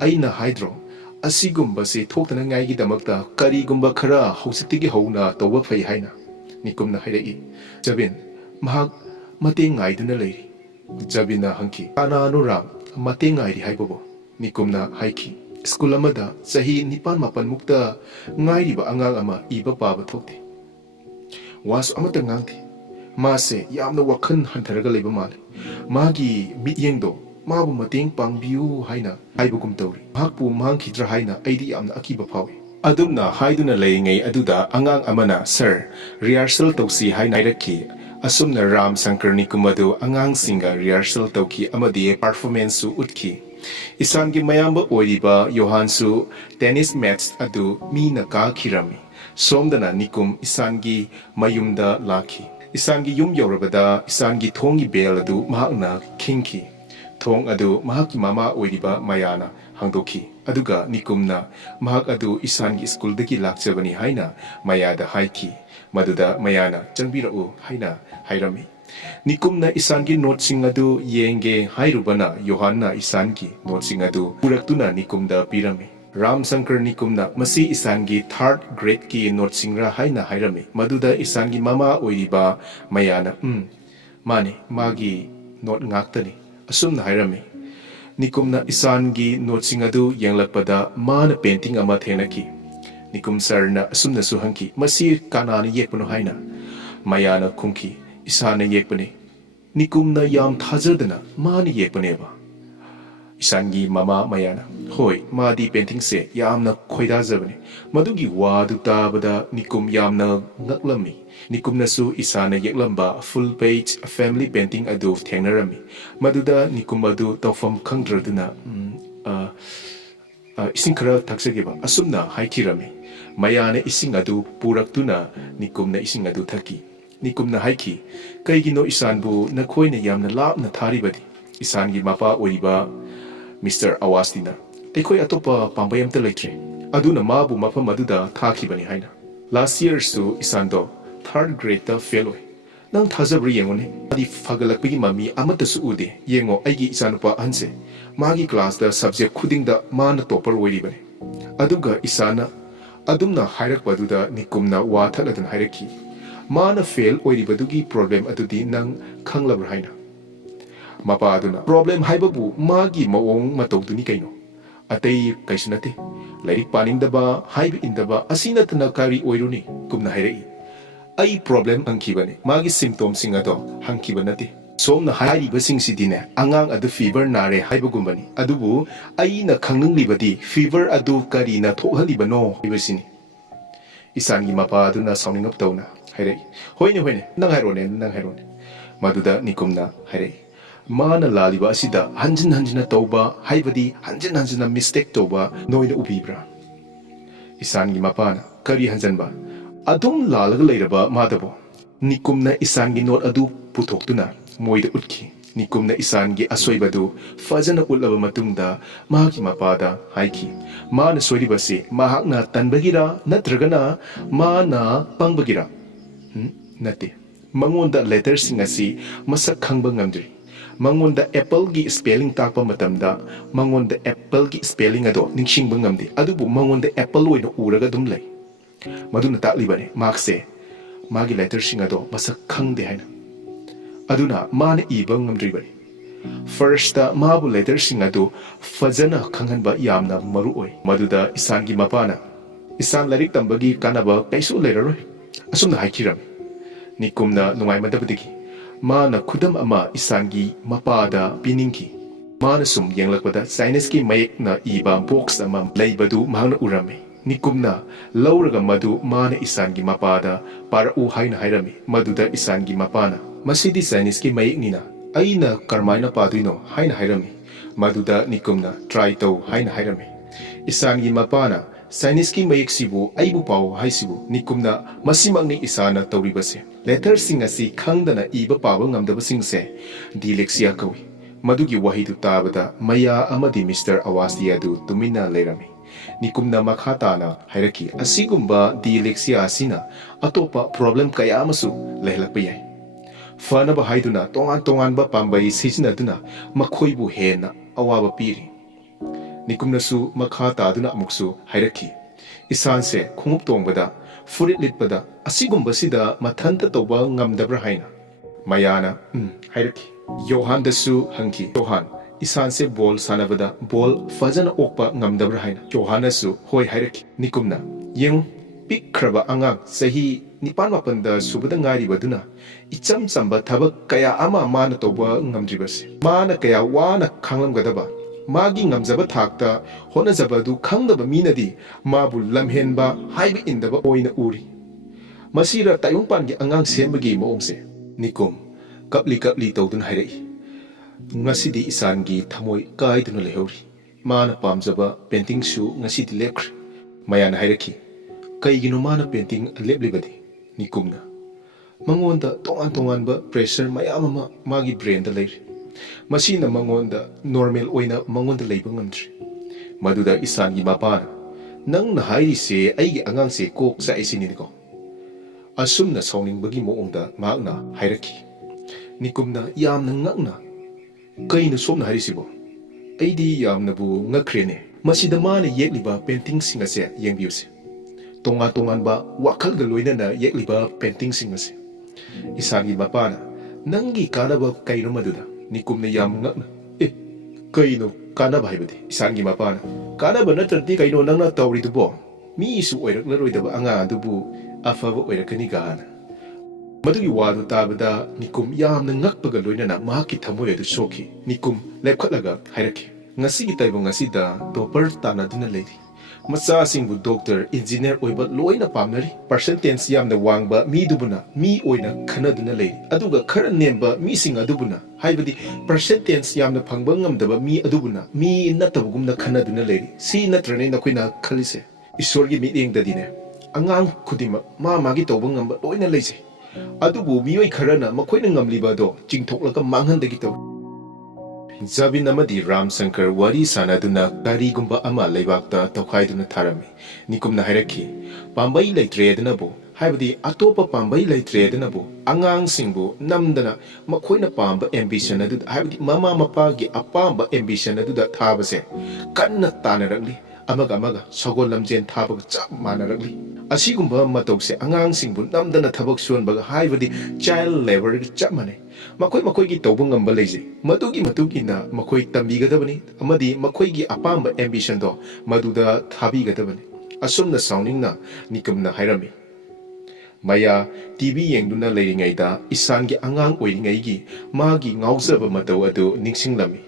ꯑꯩꯅ ꯍꯥꯏꯗ꯭ꯔꯣ ꯑꯁꯤꯒꯨꯝꯕꯁꯤ ꯊꯣꯛꯇꯅꯉꯥꯏꯒꯤꯗꯃꯛꯇ ꯀꯔꯤꯒꯨꯝꯕ ꯈꯔ ꯍꯧꯖꯤꯛꯇꯒꯤ ꯍꯧꯅ ꯇꯧꯕ ꯐꯩ ꯍꯥꯏꯅ ꯅꯤꯀꯨꯝꯅ ꯍꯥꯏꯔꯛꯏ ꯖꯕꯤꯟ ꯃꯍꯥꯛ ꯃꯇꯦꯡ ꯉꯥꯏꯗꯨꯅ ꯂꯩꯔꯤ ꯖꯕꯤꯟꯅ ꯍꯪꯈꯤ ꯀꯅꯥꯅꯣ ꯔꯥꯝ ꯃꯇꯦꯡ ꯉꯥꯏꯔꯤ ꯍꯥꯏꯕꯕꯨ ꯅꯤꯀꯨꯝꯅ ꯍꯥꯏꯈꯤ ꯁ꯭ꯀꯨꯜ ꯑꯃꯗ ꯆꯍꯤ 9-10ꯃꯨꯛꯇ ꯉꯥꯏꯔꯤꯕ ꯑꯉꯥꯡ ꯑꯃ ꯏꯕ ꯄꯥꯕ ꯊꯣꯛꯇꯦ ꯋꯥꯁꯨ ꯑꯃꯠꯇ ꯉꯥꯡꯗꯦ ꯃꯥꯁꯦ ꯌꯥꯝꯅ ꯋꯥꯈꯜ ꯍꯟꯊꯔꯒ ꯂꯩꯕ ꯃꯥꯜꯂꯤ ꯃꯥꯒꯤ ꯃꯤꯠꯌꯦꯡꯗꯣ ꯃꯥꯕꯨ ꯃꯇꯦꯡ ꯄꯥꯡꯕꯤꯌꯨ ꯍꯥꯏꯅ ꯍꯥꯏꯕꯒꯨꯝ ꯇꯧꯔꯤ ꯃꯍꯥꯛꯄꯨ ꯃꯥꯡꯈꯤꯗ꯭ꯔꯥ ꯍꯥꯏꯅ ꯑꯩꯗꯤ ꯌꯥꯝꯅ ꯑꯀꯤꯕ ꯐꯥꯎꯏ ꯑꯗꯨꯝꯅ ꯍꯥꯏꯗꯨꯅ ꯂꯩꯔꯤꯉꯩ ꯑꯗꯨꯗ ꯑꯉꯥꯡ ꯑꯃꯅ ꯁꯔ ꯔꯤꯍꯥꯔꯁꯦꯜ ꯇꯧꯁꯤ ꯍꯥꯏꯅ ꯍꯥꯏꯔꯛꯈꯤ ꯑꯁꯨꯝꯅ ꯔꯥꯝ ꯁꯪꯀꯔ ꯅꯤꯀꯨꯝ ꯑꯗꯨ ꯑꯉꯥꯡꯁꯤꯡꯒ ꯔꯤꯍꯥꯔꯁꯦꯜ ꯇꯧꯈꯤ ꯑꯃꯗꯤ ꯄꯔꯐꯣꯔꯃꯦꯟꯁꯁꯨ ꯎꯠꯈꯤ ꯏꯁꯥꯟꯒꯤ ꯃꯌꯥꯝꯕ ꯑꯣꯏꯔꯤꯕ ꯌꯣꯍꯥꯟꯁꯨ ꯇꯦꯅꯤꯁ ꯃꯦꯠꯆ ꯑꯗꯨ ꯃꯤꯅ ꯀꯥꯈꯤꯔꯝꯃꯤ ꯁꯣꯝꯗꯅ ꯅꯤꯀꯨꯝ ꯏꯁꯥꯟꯒꯤ ꯃꯌꯨꯝꯗ ꯂꯥꯛꯈꯤ ꯏꯁꯥꯟꯒꯤ ꯌꯨꯝ ꯌꯧꯔꯕꯗ ꯏꯁꯥꯟꯒꯤ ꯊꯣꯡꯒꯤ ꯕꯦꯜ ꯑꯗꯨ ꯃꯍꯥꯛꯅ ꯈꯤꯡꯈꯤ ꯊꯣꯡ ꯑꯗꯨ ꯃꯍꯥꯛꯀꯤ ꯃꯃꯥ ꯑꯣꯏꯔꯤꯕ ꯃꯌꯥꯅ ꯍꯥꯡꯗꯣꯛꯈꯤ ꯑꯗꯨꯒ ꯅꯤꯀꯨꯝꯅ ꯃꯍꯥꯛ ꯑꯗꯨ ꯏꯁꯥꯟꯒꯤ ꯁ꯭ꯀꯨꯜꯗꯒꯤ ꯂꯥꯛꯆꯕꯅꯤ ꯍꯥꯏꯅ ꯃꯌꯥꯗ ꯍꯥꯏꯈꯤ ꯃꯗꯨꯗ ꯃꯌꯥꯅ ꯆꯪꯕꯤꯔꯛꯎ ꯍꯥꯏꯅ ꯍꯥꯏꯔꯝꯃꯤ ꯅꯤꯀꯨꯝꯅ ꯏꯁꯥꯟꯒꯤ ꯅꯣꯠꯁꯤꯡ ꯑꯗꯨ ꯌꯦꯡꯒꯦ ꯍꯥꯏꯔꯨꯕꯅ ꯌꯣꯍꯥꯟꯅ ꯏꯁꯥꯟꯒꯤ ꯅꯣꯠꯁꯤꯡ ꯑꯗꯨ ꯄꯨꯔꯛꯇꯨꯅ ꯅꯤꯀꯨꯝꯗ ꯄꯤꯔꯝꯃꯤ ꯔꯥꯝ ꯁꯪꯀꯔ ꯅꯤꯀꯨꯝꯅ ꯃꯁꯤ ꯏꯁꯥꯟꯒꯤ 3rd ꯒ꯭ꯔꯦꯗꯀꯤ ꯅꯣꯠꯁꯤꯡꯔ ꯍꯥꯏꯅ ꯍꯥꯏꯔꯝꯃꯤ ꯃꯗꯨꯗ ꯏꯁꯥꯟꯒꯤ ꯃꯃꯥ ꯑꯣꯏꯔꯤꯕ ꯃꯌꯥꯅ ꯃꯥꯅꯤ ꯃꯥꯒꯤ ꯅꯣꯠ ꯉꯥꯛꯇꯅꯤ ꯑꯁꯨꯝꯅ ꯍꯥꯏꯔꯝꯃꯤ ꯅꯤꯀꯨꯝꯅ ꯏꯁꯥꯟꯒꯤ ꯅꯣꯠꯁꯤꯡ ꯑꯗꯨ ꯌꯦꯡꯂꯛꯄꯗ ꯃꯥꯅ ꯄꯦꯟꯇꯤꯡ ꯑꯃ ꯊꯦꯡꯅꯈꯤ ꯅꯤꯀꯨꯝ ꯁꯔꯅ ꯑꯁꯨꯝꯅꯁꯨ ꯍꯪꯈꯤ ꯃꯁꯤ ꯀꯅꯥꯅ ꯌꯦꯛꯄꯅꯣ ꯍꯥꯏꯅ ꯃꯌꯥꯅ ꯈꯨꯝꯈꯤ ꯏꯁꯥꯅ ꯌꯦꯛꯄꯅꯤ ꯅꯤꯀꯨꯝꯅ ꯌꯥꯝ ꯊꯥꯖꯗꯅ ꯃꯥꯅ ꯌꯦꯛꯄꯅꯦꯕ ꯏꯁꯥꯟꯒꯤ ꯃꯃꯥ ꯃꯌꯥꯅ ꯍꯣꯏ ꯃꯥꯗꯤ ꯄꯦꯟꯇꯤꯡꯁꯦ ꯌꯥꯝꯅ ꯈꯣꯏꯗꯥꯖꯕꯅꯤ ꯃꯗꯨꯒꯤ ꯋꯥꯗꯨ ꯇꯥꯕꯗ ꯅꯤꯀꯨꯝ ꯌꯥꯝꯅ ꯉꯛꯂꯝꯃꯤ ꯅꯤꯀꯨꯝꯅꯁꯨ ꯏꯁꯥꯅ ꯌꯦꯛꯂꯝꯕ ꯐꯨꯜ ꯄꯦꯖ ꯐꯦꯃꯤꯂꯤ ꯄꯦꯟꯇꯤꯡ ꯑꯗꯨ ꯊꯦꯡꯅꯔꯝꯃꯤ ꯃꯗꯨꯗ ꯅꯤꯀꯨꯝ ꯑꯗꯨ ꯇꯧꯐꯝ ꯈꯪꯗ꯭ꯔꯗꯨꯅ इसिंग खरा थक्सगेबा असुमना हाइखिरमी मयाने इसिंग अदु पुरक्तुना निकुमना इसिंग अदु थकी निकुमना हाइखि कईगिनो इसानबु नखोइना यामना लापना थारिबदि इसानगी मापा ओइबा मिस्टर आवासदिना अखोइ अतोपा पांबय अमता लेट्रे अदुना माबु मफम अदुदा थाखिबनि हाइना लास्ट ईयर सु इसानदो 3rd grade fail oy nang thajabri yengone adi fagalakpagi mami amata su ude yengo aigi isanupa anse magi class da subject khuding da man topper oiribane aduga isana adumna hairakpaduda nikumna wa thaladan hairaki mana fail oiribadugi problem adudi nang khanglabra haina mapa aduna problem haibabu magi maong matoduni kaino atei kaisunate lairik paningdaba haiba indaba asinatna kari oiruni kumna hairai ai problem angkibane magi symptom sing ado hangkibanate somna hairiba singsidine angang adu fever nare haibagumbani adubu aina khangnglibadi fever adu kari na thokhalibano ibasini isangi mapa aduna soundingap tawna hairai hoine nang hairone maduda nikumna hairai mana laliba asida hanjina tawba haibadi hanjina mistake tawba noina ubibra isangi mapana kari hanjanba adum lalaga leiraba madabo nikumna isangi not adu putoktuna moida utki nikumna isangi asoibadu fajana ulaba matungda mahaki mapada haiki mana soiribase mahakna tanbagira natragana mana pangbagira nate mangonda letter singasi masak khangba ngamdri mangonda apple gi spelling takpa matamda mangonda apple gi spelling ado ningsingba ngamdi adubu mangonda apple oina uraga dum lei maduna taklibane markse magi letter sing ado masak khangde haina aduna mana iba ngamdribani first ta mabu letter sing ado fajana khanghanba yamna maru oi maduda isangi mapana isan larik tambagi kanaba kaisu leraroi asumna haikiram nikumna nungai madabadigi mana khudam ama isangi mapada piningki mana sum yenglakpada Chinese ki mayek na iba box ama leibadu mahna urame nikumna lauraga madu mana isangi mapada para u haina hairami maduda isangi mapana masidi Chinese ki mayek nina aina karmaina paduino haina hairami maduda nikumna try to haina hairami isangi mapana Chinese ki mayek sibu aibu pau haisibu nikumna masimangni isana tawribase letter sing asi khangdana iba pawa ngamdaba singse dyslexia kawi madugi wahidu tabada maya amadi Mr. Awastia du tumina lerami nikumna makhatana hairaki asigumba dyslexia asina atopa problem kaya amasu lehlakpa yai fanaba haiduna tongan ba pambai sijinaduna makhoibu hena awaba piri nikumna su makhataduna amuksu hairaki isanse khumup tongbada furit litpada asigumba sida mathanta toba ngamdabra haina mayana hairaki yohan dasu hanki yohan isanse ball sanabada ball fajana okpa ngamdabra haina yohanasu hoi hairaki nikumna yeng pikhraba angang sahi nipan mapanda subada ngari baduna icham chamba thabak kaya ama mana toba ngamdribase mana kaya wana khanglamgadaba magi ngamjaba thakta honajabadu khangdaba minadi mabu lamhenba haiba indaba oina uri masira tayongpangi angang sembagi moongse nikum kapli tawdun hairai ngasidi isangi thamoi kaiduna lehori mana pamjaba painting su ngasidi lepkhri mayana hairaki kaigino mana painting leplibadi nikumna mangonda tongan ba pressure mayam ama magi brain da leiri masina mangonda normal oina mangonda leiba ngamdri maduda isangi mapana nang na hairi se aigi angang se kok sa isini ko asumna sauningbagi moongda magna hairaki nikumna yamna ngakna kaina somna harisibo aidi yamna bu ngakrene masida mana yekliba painting singa se yengbiuse tongan ba wakal ga loina na yekliba painting singa se isangi mapana nangi kanaba kaino maduda nikumna yam ngakna kaino kanaba haibadi isangi mapana kanaba natrati kaino nangna tawridubo mi isu oiraknaroidaba anga adubu afaba oirakani gana madugi wadu tabada nikum yamna ngakpaga loinana mahaki thamoi adu soki nikum lepkhatlaga hairaki ngasigi taibo ngasida topper tanaduna leiri macha singbu doctor engineer oiba loina pamnari percentage yamna wangba mi dubuna mi oina khanaduna leiri aduga khara nemba mi sing adubuna haibadi percentage yamna phangba ngamdaba mi adubuna mi natabugumna khanaduna leiri si natrane nakoina khalise isorgi meeting dadine angang khudima magi tawba ngamba loina leise adubu mioi kharana makoina ngamlibado chingthoklaga manghandagi taw Zameen amadi Ramsankar wari sanaduna karigumba ama leibakta tawkhaiduna tharami nikumna hairaki pambai leitre adnabo haibadi atopa pambai leitredanabu angang singbu namdana makoina pamba ambition adu haibadi mama mapagi apamba ambition adu da thabase kanna tanaragli amaga sagol lamjen thabaga chap manaragli asigumba matokse angang singbu namdana thabak suanbaga haibadi child labor chap mane makoi gi tawbung ngamba leije matugi na makoi tambigadabani amadi makoi gi apamba ambition do maduda thabigadabani asumna soundingna nikumna hairami maya TV yengduna leiringaida isangi angang oiringaigi magi ngausaba matau adu ningsinglami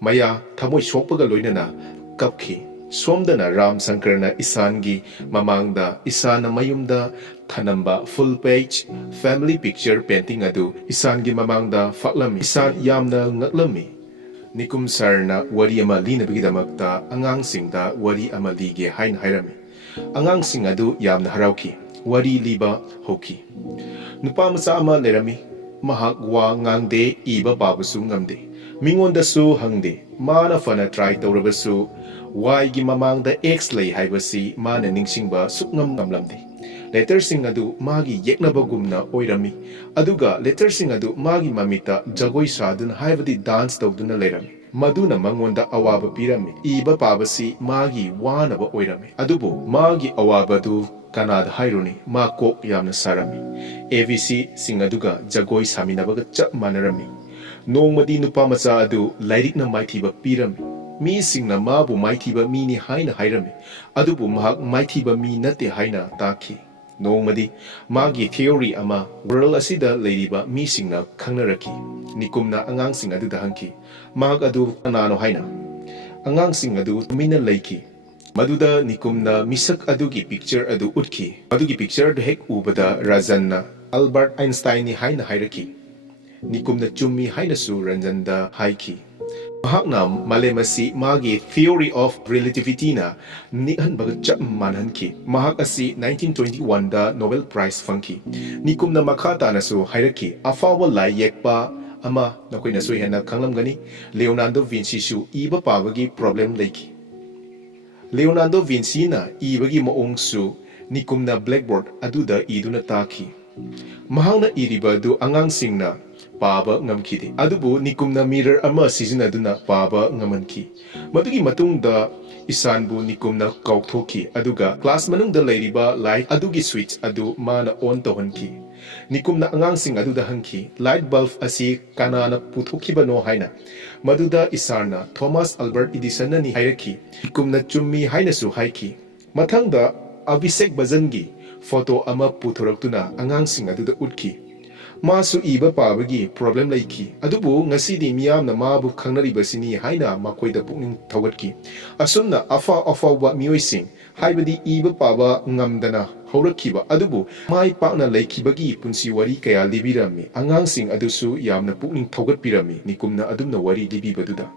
maya thamoi sokpaga loinana kapki somdana Ram Sankarna isangi mamangda isana mayumda thanamba full page family picture painting adu isangi mamangda faklami isan yamna ngaklami nikum sarna wari ama linabigidamakta angangsingda wari ama lige hain hairami angangsing adu yamna harauki wari liba hoki nupa macha ama lerami mahak wa ngangde iba babasu ngamde mingondasu hangde mana fana try tawrabasu wai gi mamangda x lei haibasi mana ningsingba sukngam ngamlamde lettersing adu magi yeknabagumna oirami aduga lettersing adu magi mamita jagoi sadun haibadi dance tawduna lerami maduna mangonda awaba pirami iba pabasi magi wanaba oirami adubu magi awabadu kanada hairuni ma kok yamna sarami AVC singaduga jagoi saminabaga chap manarami nongmadi nupa macha adu lairikna maithiba pirami mi singna mabu maithiba mini haina hairami adubu mahak maithiba mi nate haina taki nongmadi magi theory ama world asida leiriba mi singna khangnaraki nikumna angang sing adu dahanki mahak adu kanano haina angang sing adu mina leiki maduda nikumna misak adugi picture adu utki adugi picture de hek ubada Rajanna Albert Einstein ni haina hairaki nikumna chummi haina su ranjanda haiki mahakna malemasi magi theory of relativity na nihan baga chap manhanki mahak asi 1921 da Nobel Prize fangki nikumna makhata na su hairaki afawa lai yekpa ama nakoina su hena khanglamgani Leonardo Vinci su iba pawagi problem leiki Leonardo Vinci na ibagi maongsu nikumna blackboard aduda iduna taki mahangna iriba du angangsingna paba ngamkide adubu nikumna mirror ama sizinaduna paba ngamanki madugi matungda isanbu nikumna kauthoki aduga class manungda leiriba light adugi switch adu mana on tohanki nikumna angangsing aduda hanki light bulb asi kanana puthokibano haina maduda isarna Thomas Albert Edison ni hairaki nikumna chummi haina su haiki mathangda Abhishek Bachchangi photo ama puthoraktuna angangsing aduda utki masu iba pabagi problem laiki adubu ngasidi miyamna mabu khangnaribasini haina makoida pukning thawatki asumna afa wa miyoising haibadi iba paba ngamdana haurakhiba adubu mai pakna laikibagi punsi wari kaya libirami angangsing adusu yamna pukning thawgatpirami nikumna adumna wari libibaduda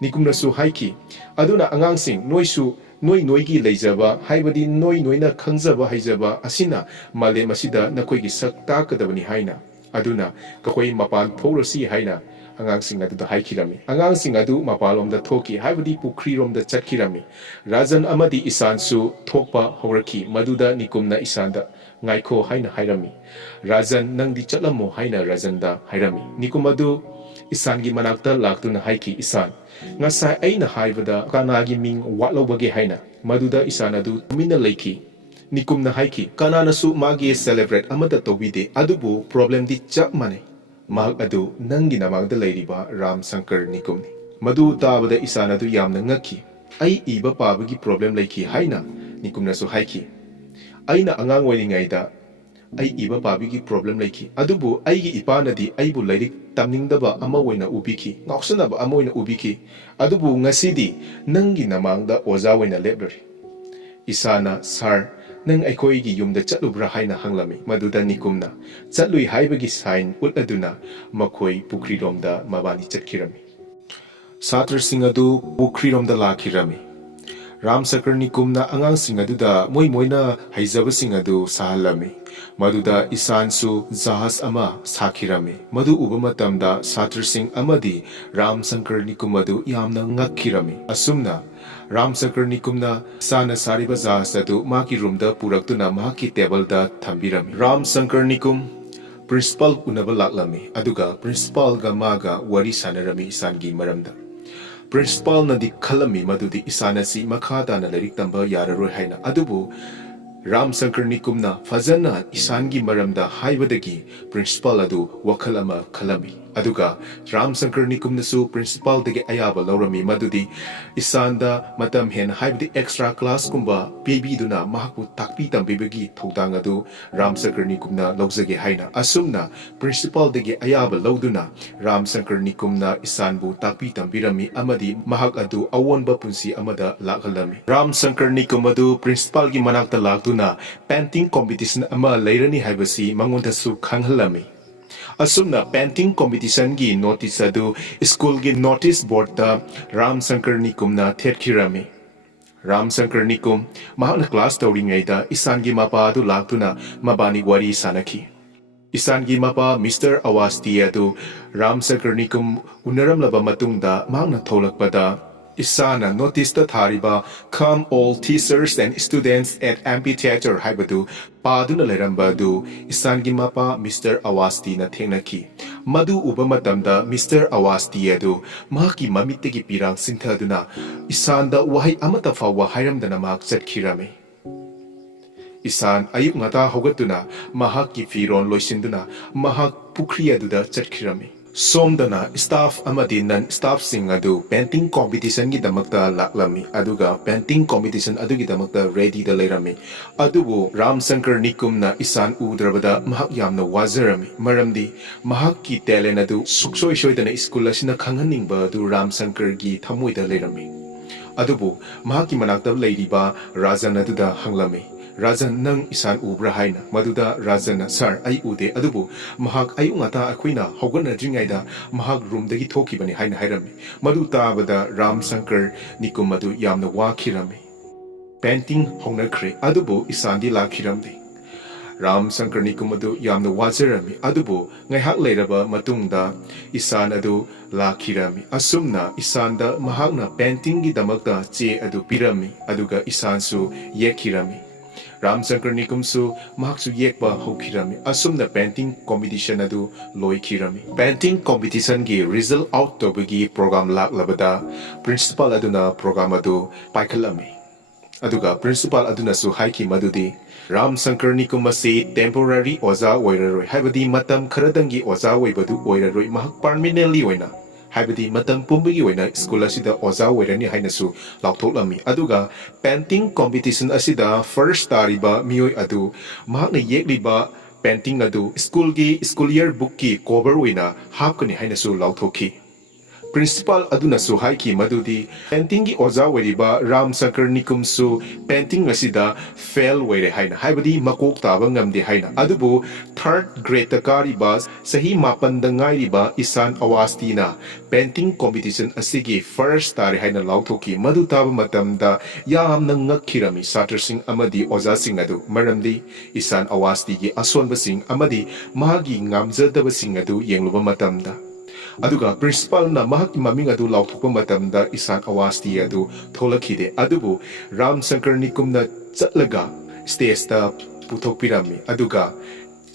nikumna su haiki aduna angangsing noisu noigi leijaba haibadi noina khangjaba haijaba asina malem asida nakoigi sak takadabani haina aduna kakoi mapan thorasi haina angangsing adu haikirami angangsing adu mapalomda thoki haibadi pukri romda chatkirami Rajan amadi isansu thokpa horaki maduda nikumna isanda ngaikho haina hairami Rajan nangdi chatlamo haina Rajanda hairami nikumadu isangi manakta laktuna haiki isan ngasai aina haibada kanagi ming watlobage haina maduda isan adu mina leiki nikumna haiki kananasu magi celebrate amada tobide adubu problem di chap mane mag adu nangi namagda leiriba Ram Sankar nikumni madu tabada isan adu yamna ngaki ai iba pabagi problem leiki haina nikumna su haiki aina angang oiringaida ai iba pabigi problem leiki adubu aigi ipanadi aibu leirik tamningdaba ama oina ubiki ngausanaba ama oina ubiki adubu ngasidi nangi namangda oza oina leblari isana sar nang aikoigi yumda chatlubra haina hanglami maduda nikumna chatlui haibagi sign utaduna makoi pukri romda mabani chatkirami Satr singadu pukri romda lakhirami ꯔꯥꯝꯁꯀꯔꯅꯤꯀꯨꯝꯅ ꯑꯉꯥꯡꯁꯤꯡ ꯑꯗꯨꯗ ꯃꯣꯏꯅ ꯍꯩꯖꯕꯁꯤꯡ ꯑꯗꯨ ꯁꯥꯍꯜꯂꯝꯃꯤ ꯃꯗꯨꯗ ꯏꯁꯥꯟꯁꯨ ꯖꯍꯥꯖ ꯑꯃ ꯁꯥꯈꯤꯔꯝꯃꯤ ꯃꯗꯨ ꯎꯕ ꯃꯇꯝꯗ ꯁꯥꯇ꯭ꯔꯁꯤꯡ ꯑꯃꯗꯤ ꯔꯥꯝꯁꯀꯔꯅꯤꯀꯨꯝ ꯑꯗꯨ ꯌꯥꯝꯅ ꯉꯛꯈꯤꯔꯝꯃꯤ ꯑꯁꯨꯝꯅ ꯔꯥꯝꯁꯀꯔꯅꯤꯀꯨꯝꯅ ꯏꯁꯥꯅ ꯁꯥꯔꯤꯕ ꯖꯍꯥꯖ ꯑꯗꯨ ꯃꯍꯥꯛꯀꯤ ꯔꯨꯝꯗ ꯄꯨꯔꯛꯇꯨꯅ ꯃꯍꯥꯛꯀꯤ ꯇꯦꯕꯜꯗ ꯊꯝꯕꯤꯔꯝꯃꯤ ꯔꯥꯝꯁꯀꯔꯅꯤꯀꯨꯝ ꯄ꯭ꯔꯤꯟꯁꯤꯄꯥꯜ ꯎꯅꯕ ꯂꯥꯛꯂꯝꯃꯤ ꯑꯗꯨꯒ ꯄ꯭ꯔꯤꯟꯁꯤꯄꯥꯜꯒ ꯃꯥꯒ ꯋꯥꯔꯤ ꯁꯥꯟꯅꯔꯝꯃꯤ ꯏꯁꯥꯟꯒꯤ ꯃꯔꯝꯗ ꯄ꯭ꯔꯤꯟꯁꯤꯄꯥꯜꯅꯗꯤ ꯈꯜꯂꯝꯃꯤ ꯃꯗꯨꯗꯤ ꯏꯁꯥꯟ ꯑꯁꯤ ꯃꯈꯥ ꯇꯥꯅ ꯂꯥꯏꯔꯤꯛ ꯇꯝꯕ ꯌꯥꯔꯔꯣꯏ ꯍꯥꯏꯅ ꯑꯗꯨꯕꯨ ꯔꯥꯝꯁꯀꯔꯅꯤꯀꯨꯝꯅ ꯐꯖꯅ ꯏꯁꯥꯟꯒꯤ ꯃꯔꯝꯗ ꯍꯥꯏꯕꯗꯒꯤ ꯄ꯭ꯔꯤꯟꯁꯤꯄꯥꯜ ꯑꯗꯨ ꯋꯥꯈꯜ ꯑꯃ ꯈꯜꯂꯝꯃꯤ ꯑꯗꯨꯒ ꯔꯥꯝꯁꯀꯔꯅꯤꯀꯨꯝꯅꯁꯨ ꯄ꯭ꯔꯤꯟꯁꯤꯄꯥꯜꯗꯒꯤ ꯑꯌꯥꯕ ꯂꯧꯔꯝꯃꯤ ꯃꯗꯨꯗꯤ ꯏꯁꯥꯟꯗ ꯃꯇꯝ ꯍꯦꯟꯅ ꯍꯥꯏꯕꯗꯤ ꯑꯦꯛꯁꯇ꯭ꯔꯥ ꯀ꯭ꯂꯥꯁꯀꯨꯝꯕ ꯄꯤꯕꯤꯗꯨꯅ ꯃꯍꯥꯛꯄꯨ ꯇꯥꯛꯄꯤ ꯇꯝꯕꯤꯕꯒꯤ ꯊꯧꯗꯥꯡ ꯑꯗꯨ ꯔꯥꯝꯁꯀꯔꯅꯤꯀꯨꯝꯅ ꯂꯧꯖꯒꯦ ꯍꯥꯏꯅ ꯑꯁꯨꯝꯅ ꯄ꯭ꯔꯤꯟꯁꯤꯄꯥꯜꯗꯒꯤ ꯑꯌꯥꯕ ꯂꯧꯗꯨꯅ ꯔꯥꯝꯁꯀꯔꯅꯤꯀꯨꯝꯅ ꯏꯁꯥꯟꯕꯨ ꯇꯥꯛꯄꯤ ꯇꯝꯕꯤꯔꯝꯃꯤ ꯑꯃꯗꯤ ꯃꯍꯥꯛ ꯑꯗꯨ ꯑꯑꯣꯟꯕ ꯄꯨꯟꯁꯤ ꯑꯃꯗ ꯂꯥꯛꯍꯜꯂꯝꯃꯤ ꯔꯥꯝꯁꯀꯔꯅꯤꯀꯨꯝ ꯑꯗꯨ ꯄ꯭ꯔꯤꯟꯁꯤꯄꯥꯜꯒꯤ ꯃꯅꯥꯛꯇ ꯂꯥꯛꯇꯨꯅ ꯄꯦꯟꯇꯤꯡ ꯀꯣꯝꯄꯤꯇꯤꯁꯟ ꯑꯃ ꯂꯩꯔꯅꯤ ꯍꯥꯏꯕꯁꯤ ꯃꯉꯣꯟꯗꯁꯨ ꯈꯪꯍꯜꯂꯝꯃꯤ ꯑꯁꯨꯝꯅ ꯄꯦꯟꯇꯤꯡ ꯀꯣꯝꯄꯤꯇꯤꯁꯟꯒꯤ ꯅꯣꯇꯤꯁ ꯑꯗꯨ ꯁ꯭ꯀꯨꯜꯒꯤ ꯅꯣꯇꯤꯁ ꯕꯣꯔꯗꯇ ꯔꯥꯝꯁꯀꯔꯅꯤꯀꯨꯝꯅ ꯊꯦꯠꯈꯤꯔꯝꯃꯤ ꯔꯥꯝꯁꯀꯔꯅꯤꯀꯨꯝ ꯃꯍꯥꯛꯅ ꯀ꯭ꯂꯥꯁ ꯇꯧꯔꯤꯉꯩꯗ ꯏꯁꯥꯟꯒꯤ ꯃꯄꯥ ꯑꯗꯨ ꯂꯥꯛꯇꯨꯅ ꯃꯕꯥꯅꯤ ꯋꯥꯔꯤ ꯁꯥꯅꯈꯤ ꯏꯁꯥꯟꯒꯤ ꯃꯄꯥ ꯃꯤꯁꯇꯔ ꯑꯋꯥꯁꯇꯤ ꯑꯗꯨ ꯔꯥꯝꯁꯀꯔꯅꯤꯀꯨꯝ ꯎꯅꯔꯝꯂꯕ ꯃꯇꯨꯡꯗ ꯃꯍꯥꯛꯅ ꯊꯣꯛꯂꯛꯄꯗ ꯏꯁꯥꯅ ꯅꯣꯇꯤꯁꯇ ꯊꯥꯔꯤꯕ "Come all teachers and students at amphitheater" ꯍꯥꯏꯕꯗꯨ ꯄꯥꯗꯨꯅ ꯂꯩꯔꯝꯕ ꯑꯗꯨ ꯏꯁꯥꯟꯒꯤ ꯃꯄꯥ ꯃꯤꯁꯇꯔ ꯑꯋꯥꯁꯇꯤꯅ ꯊꯦꯡꯅꯈꯤ ꯃꯗꯨ ꯎꯕ ꯃꯇꯝꯗ ꯃꯤꯁꯇꯔ ꯑꯋꯥꯁꯇꯤ ꯑꯗꯨ ꯃꯍꯥꯛꯀꯤ ꯃꯃꯤꯠꯇꯒꯤ ꯄꯤꯔꯥꯡ ꯁꯤꯡꯊꯗꯨꯅ ꯏꯁꯥꯟꯗ ꯋꯥꯍꯩ ꯑꯃꯠꯇ ꯐꯥꯎꯕ ꯍꯥꯏꯔꯝꯗꯅ ꯃꯍꯥꯛ ꯆꯠꯈꯤꯔꯝꯃꯤ ꯏꯁꯥꯟ ꯑꯌꯨꯛ ꯉꯟꯇꯥ ꯍꯧꯒꯠꯇꯨꯅ ꯃꯍꯥꯛꯀꯤ ꯐꯤꯔꯣꯜ ꯂꯣꯏꯁꯤꯟꯗꯨꯅ ꯃꯍꯥꯛ ꯄꯨꯈ꯭ꯔꯤ ꯑꯗꯨꯗ ꯆꯠꯈꯤꯔꯝꯃꯤ ꯁꯣꯝꯗꯅ ꯁ꯭ꯇꯥꯐ ꯑꯃꯗꯤ ꯅꯟ ꯁ꯭ꯇꯥꯐꯁꯤꯡ ꯑꯗꯨ ꯄꯦꯟꯇꯤꯡ ꯀꯣꯝꯄꯤꯇꯤꯁꯟꯒꯤꯗꯃꯛꯇ ꯂꯥꯛꯂꯝꯃꯤ ꯑꯗꯨꯒ ꯄꯦꯟꯇꯤꯡ ꯀꯣꯝꯄꯤꯇꯤꯁꯟ ꯑꯗꯨꯒꯤꯗꯃꯛꯇ ꯔꯦꯗꯤꯗ ꯂꯩꯔꯝꯃꯤ ꯑꯗꯨꯕꯨ ꯔꯥꯝꯁꯀꯔꯅꯤꯀꯨꯝꯅ ꯏꯁꯥꯟ ꯎꯗ꯭ꯔꯕꯗ ꯃꯍꯥꯛ ꯌꯥꯝꯅ ꯋꯥꯖꯔꯝꯃꯤ ꯃꯔꯝꯗꯤ ꯃꯍꯥꯛꯀꯤ ꯇꯦꯂꯦꯟ ꯑꯗꯨ ꯁꯨꯡꯁꯣꯏ ꯁꯣꯏꯗꯅ ꯁ꯭ꯀꯨꯜ ꯑꯁꯤꯅ ꯈꯪꯍꯟꯅꯤꯡꯕ ꯑꯗꯨ ꯔꯥꯝꯁꯀꯔꯒꯤ ꯊꯃꯣꯏꯗ ꯂꯩꯔꯝꯃꯤ ꯑꯗꯨꯕꯨ ꯃꯍꯥꯛꯀꯤ ꯃꯅꯥꯛꯇ ꯂꯩꯔꯤꯕ ꯔꯥꯖꯟ ꯑꯗꯨꯗ ꯍꯪꯂꯝꯃꯤ ꯔꯥꯖꯟ ꯅꯪ ꯏꯁꯥꯟ ꯎꯕ꯭ꯔꯥ ꯍꯥꯏꯅ ꯃꯗꯨꯗ ꯔꯥꯖꯟꯅ "ꯁꯥꯔ ꯑꯩ ꯎꯗꯦ ꯑꯗꯨꯕꯨ ꯃꯍꯥꯛ ꯑꯌꯨꯛ ꯉꯟꯇꯥ ꯑꯩꯈꯣꯏꯅ ꯍꯧꯒꯠꯅꯗ꯭ꯔꯤꯉꯩꯗ ꯃꯍꯥꯛ ꯔꯨꯝꯗꯒꯤ ꯊꯣꯛꯈꯤꯕꯅꯤ" ꯍꯥꯏꯅ ꯍꯥꯏꯔꯝꯃꯤ ꯃꯗꯨ ꯇꯥꯕꯗ ꯔꯥꯝꯁꯀꯔꯅꯤꯀꯨꯝ ꯑꯗꯨ ꯌꯥꯝꯅ ꯋꯥꯈꯤꯔꯝꯃꯤ ꯄꯦꯟꯇꯤꯡ ꯍꯧꯅꯈ꯭ꯔꯦ ꯑꯗꯨꯕꯨ ꯏꯁꯥꯟꯗꯤ ꯂꯥꯛꯈꯤꯔꯝꯗꯦ ꯔꯥꯝꯁꯀꯔꯅꯤꯀꯨꯝ ꯑꯗꯨ ꯌꯥꯝꯅ ꯋꯥꯖꯔꯝꯃꯤ ꯑꯗꯨꯕꯨ ꯉꯥꯏꯍꯥꯛ ꯂꯩꯔꯕ ꯃꯇꯨꯡꯗ ꯏꯁꯥꯟ ꯑꯗꯨ ꯂꯥꯛꯈꯤꯔꯝꯃꯤ ꯑꯁꯨꯝꯅ ꯏꯁꯥꯟꯗ ꯃꯍꯥꯛꯅ ꯄꯦꯟꯇꯤꯡꯒꯤꯗꯃꯛꯇ ꯆꯦ ꯑꯗꯨ ꯄꯤꯔꯝꯃꯤ ꯑꯗꯨꯒ ꯏꯁꯥꯟꯁꯨ ꯌꯦꯛꯈꯤꯔꯝꯃꯤ ꯔꯥꯝꯁꯀꯔꯅꯤꯀꯨꯝꯁꯨ ꯃꯍꯥꯛꯁꯨ ꯌꯦꯛꯄ ꯍꯧꯈꯤꯔꯝꯃꯤ ꯑꯁꯨꯝꯅ ꯄꯦꯟꯇꯤꯡ ꯀꯣꯝꯄꯤꯇꯤꯁꯟ ꯑꯗꯨ ꯂꯣꯏꯈꯤꯔꯝꯃꯤ ꯄꯦꯟꯇꯤꯡ ꯀꯣꯝꯄꯤꯇꯤꯁꯟꯒꯤ ꯔꯤꯖꯜ ꯑꯥꯎꯠ ꯇꯧꯕꯒꯤ ꯄ꯭ꯔꯣꯒ꯭ꯔꯥꯝ ꯂꯥꯛꯂꯕꯗ ꯄ꯭ꯔꯤꯟꯁꯤꯄꯥꯜ ꯑꯗꯨꯅ ꯄ꯭ꯔꯣꯒ꯭ꯔꯥꯝ ꯑꯗꯨ ꯄꯥꯏꯈꯠꯂꯝꯃꯤ ꯑꯗꯨꯒ ꯄ꯭ꯔꯤꯟꯁꯤꯄꯥꯜ ꯑꯗꯨꯅꯁꯨ ꯍꯥꯏꯈꯤ ꯃꯗꯨꯗꯤ ꯔꯥꯝꯁꯀꯔꯅꯤꯀꯨꯝ ꯑꯁꯤ ꯇꯦꯝꯄꯣꯔꯔꯤ ꯑꯣꯖꯥ ꯑꯣꯏꯔꯔꯣꯏ ꯍꯥꯏꯕꯗꯤ ꯃꯇꯝ ꯈꯔꯗꯪꯒꯤ ꯑꯣꯖꯥ ꯑꯣꯏꯕꯗꯨ ꯑꯣꯏꯔꯔꯣꯏ ꯃꯍꯥꯛ ꯄꯔꯃꯤꯅꯦꯟꯠꯂꯤ ꯑꯣꯏꯅ ꯍꯥꯏꯕꯗꯤ ꯃꯇꯝ ꯄꯨꯝꯕꯒꯤ ꯑꯣꯏꯅ ꯁ꯭ꯀꯨꯜ ꯑꯁꯤꯗ ꯑꯣꯖꯥ ꯑꯣꯏꯔꯅꯤ ꯍꯥꯏꯅꯁꯨ ꯂꯥꯎꯊꯣꯛꯂꯝꯃꯤ ꯑꯗꯨꯒ ꯄꯦꯟꯇꯤꯡ ꯀꯣꯝꯄꯤꯇꯤꯁꯟ ꯑꯁꯤꯗ ꯐꯥꯔꯁ ꯇꯥꯔꯤꯕ ꯃꯤꯑꯣꯏ ꯑꯗꯨ ꯃꯍꯥꯛꯅ ꯌꯦꯛꯂꯤꯕ ꯄꯦꯟꯇꯤꯡ ꯑꯗꯨ ꯁ꯭ꯀꯨꯜꯒꯤ ꯁ꯭ꯀꯨꯜ ꯕꯨꯛꯀꯤ ꯀꯣꯚꯔ ꯑꯣꯏꯅ ꯍꯥꯞꯀꯅꯤ ꯍꯥꯏꯅꯁꯨ ꯂꯥꯎꯊꯣꯛꯈꯤ ꯄ꯭ꯔꯤꯟꯁꯤꯄꯥꯜ ꯑꯗꯨꯅꯁꯨ ꯍꯥꯏꯈꯤ ꯃꯗꯨꯗꯤ ꯄꯦꯟꯇꯤꯡꯒꯤ ꯑꯣꯖꯥ ꯑꯣꯏꯔꯤꯕ ꯔꯥꯝꯁꯀꯔꯅꯤꯀꯨꯝꯁꯨ ꯄꯦꯟꯇꯤꯡ ꯑꯁꯤꯗ ꯐꯦꯜ ꯑꯣꯏꯔꯦ ꯍꯥꯏꯅ ꯍꯥꯏꯕꯗꯤ ꯃꯀꯣꯛ ꯇꯥꯕ ꯉꯝꯗꯦ ꯍꯥꯏꯅ ꯑꯗꯨꯕꯨ 3rd ꯒ꯭ꯔꯦꯗꯇ ꯀꯥꯔꯤꯕ ꯆꯍꯤ 9ꯗ ꯉꯥꯏꯔꯤꯕ ꯏꯁꯥꯟ ꯑꯋꯥꯁꯇꯤꯅ ꯄꯦꯟꯇꯤꯡ ꯀꯣꯝꯄꯤꯇꯤꯁꯟ ꯑꯁꯤꯒꯤ ꯐꯥꯔꯁ ꯇꯥꯔꯦ ꯍꯥꯏꯅ ꯂꯥꯎꯊꯣꯛꯈꯤ ꯃꯗꯨ ꯇꯥꯕ ꯃꯇꯝꯗ ꯌꯥꯝꯅ ꯉꯛꯈꯤꯔꯝꯃꯤ ꯁꯥꯇ꯭ꯔꯁꯤꯡ ꯑꯃꯗꯤ ꯑꯣꯖꯥꯁꯤꯡ ꯑꯗꯨ ꯃꯔꯝꯗꯤ ꯏꯁꯥꯟ ꯑꯋꯥꯁꯇꯤꯒꯤ ꯑꯁꯣꯟꯕꯁꯤꯡ ꯑꯃꯗꯤ ꯃꯥꯒꯤ ꯉꯝꯖꯗꯕꯁꯤꯡ ꯑꯗꯨ ꯌꯦꯡꯂꯨꯕ ꯃꯇꯝꯗ ꯑꯗꯨꯒ ꯄ꯭ꯔꯤꯟꯁꯤꯄꯥꯜꯅ ꯃꯍꯥꯛꯀꯤ ꯃꯃꯤꯡ ꯑꯗꯨ ꯂꯥꯎꯊꯣꯛꯄ ꯃꯇꯝꯗ ꯏꯁꯥꯟ ꯑꯋꯥꯁꯇꯤ ꯑꯗꯨ ꯊꯣꯛꯂꯛꯈꯤꯗꯦ ꯑꯗꯨꯕꯨ ꯔꯥꯝꯁꯀꯔꯅꯤꯀꯨꯝꯅ ꯆꯠꯂꯒ ꯁ꯭ꯇꯦꯖꯇ ꯄꯨꯊꯣꯛꯄꯤꯔꯝꯃꯤ ꯑꯗꯨꯒ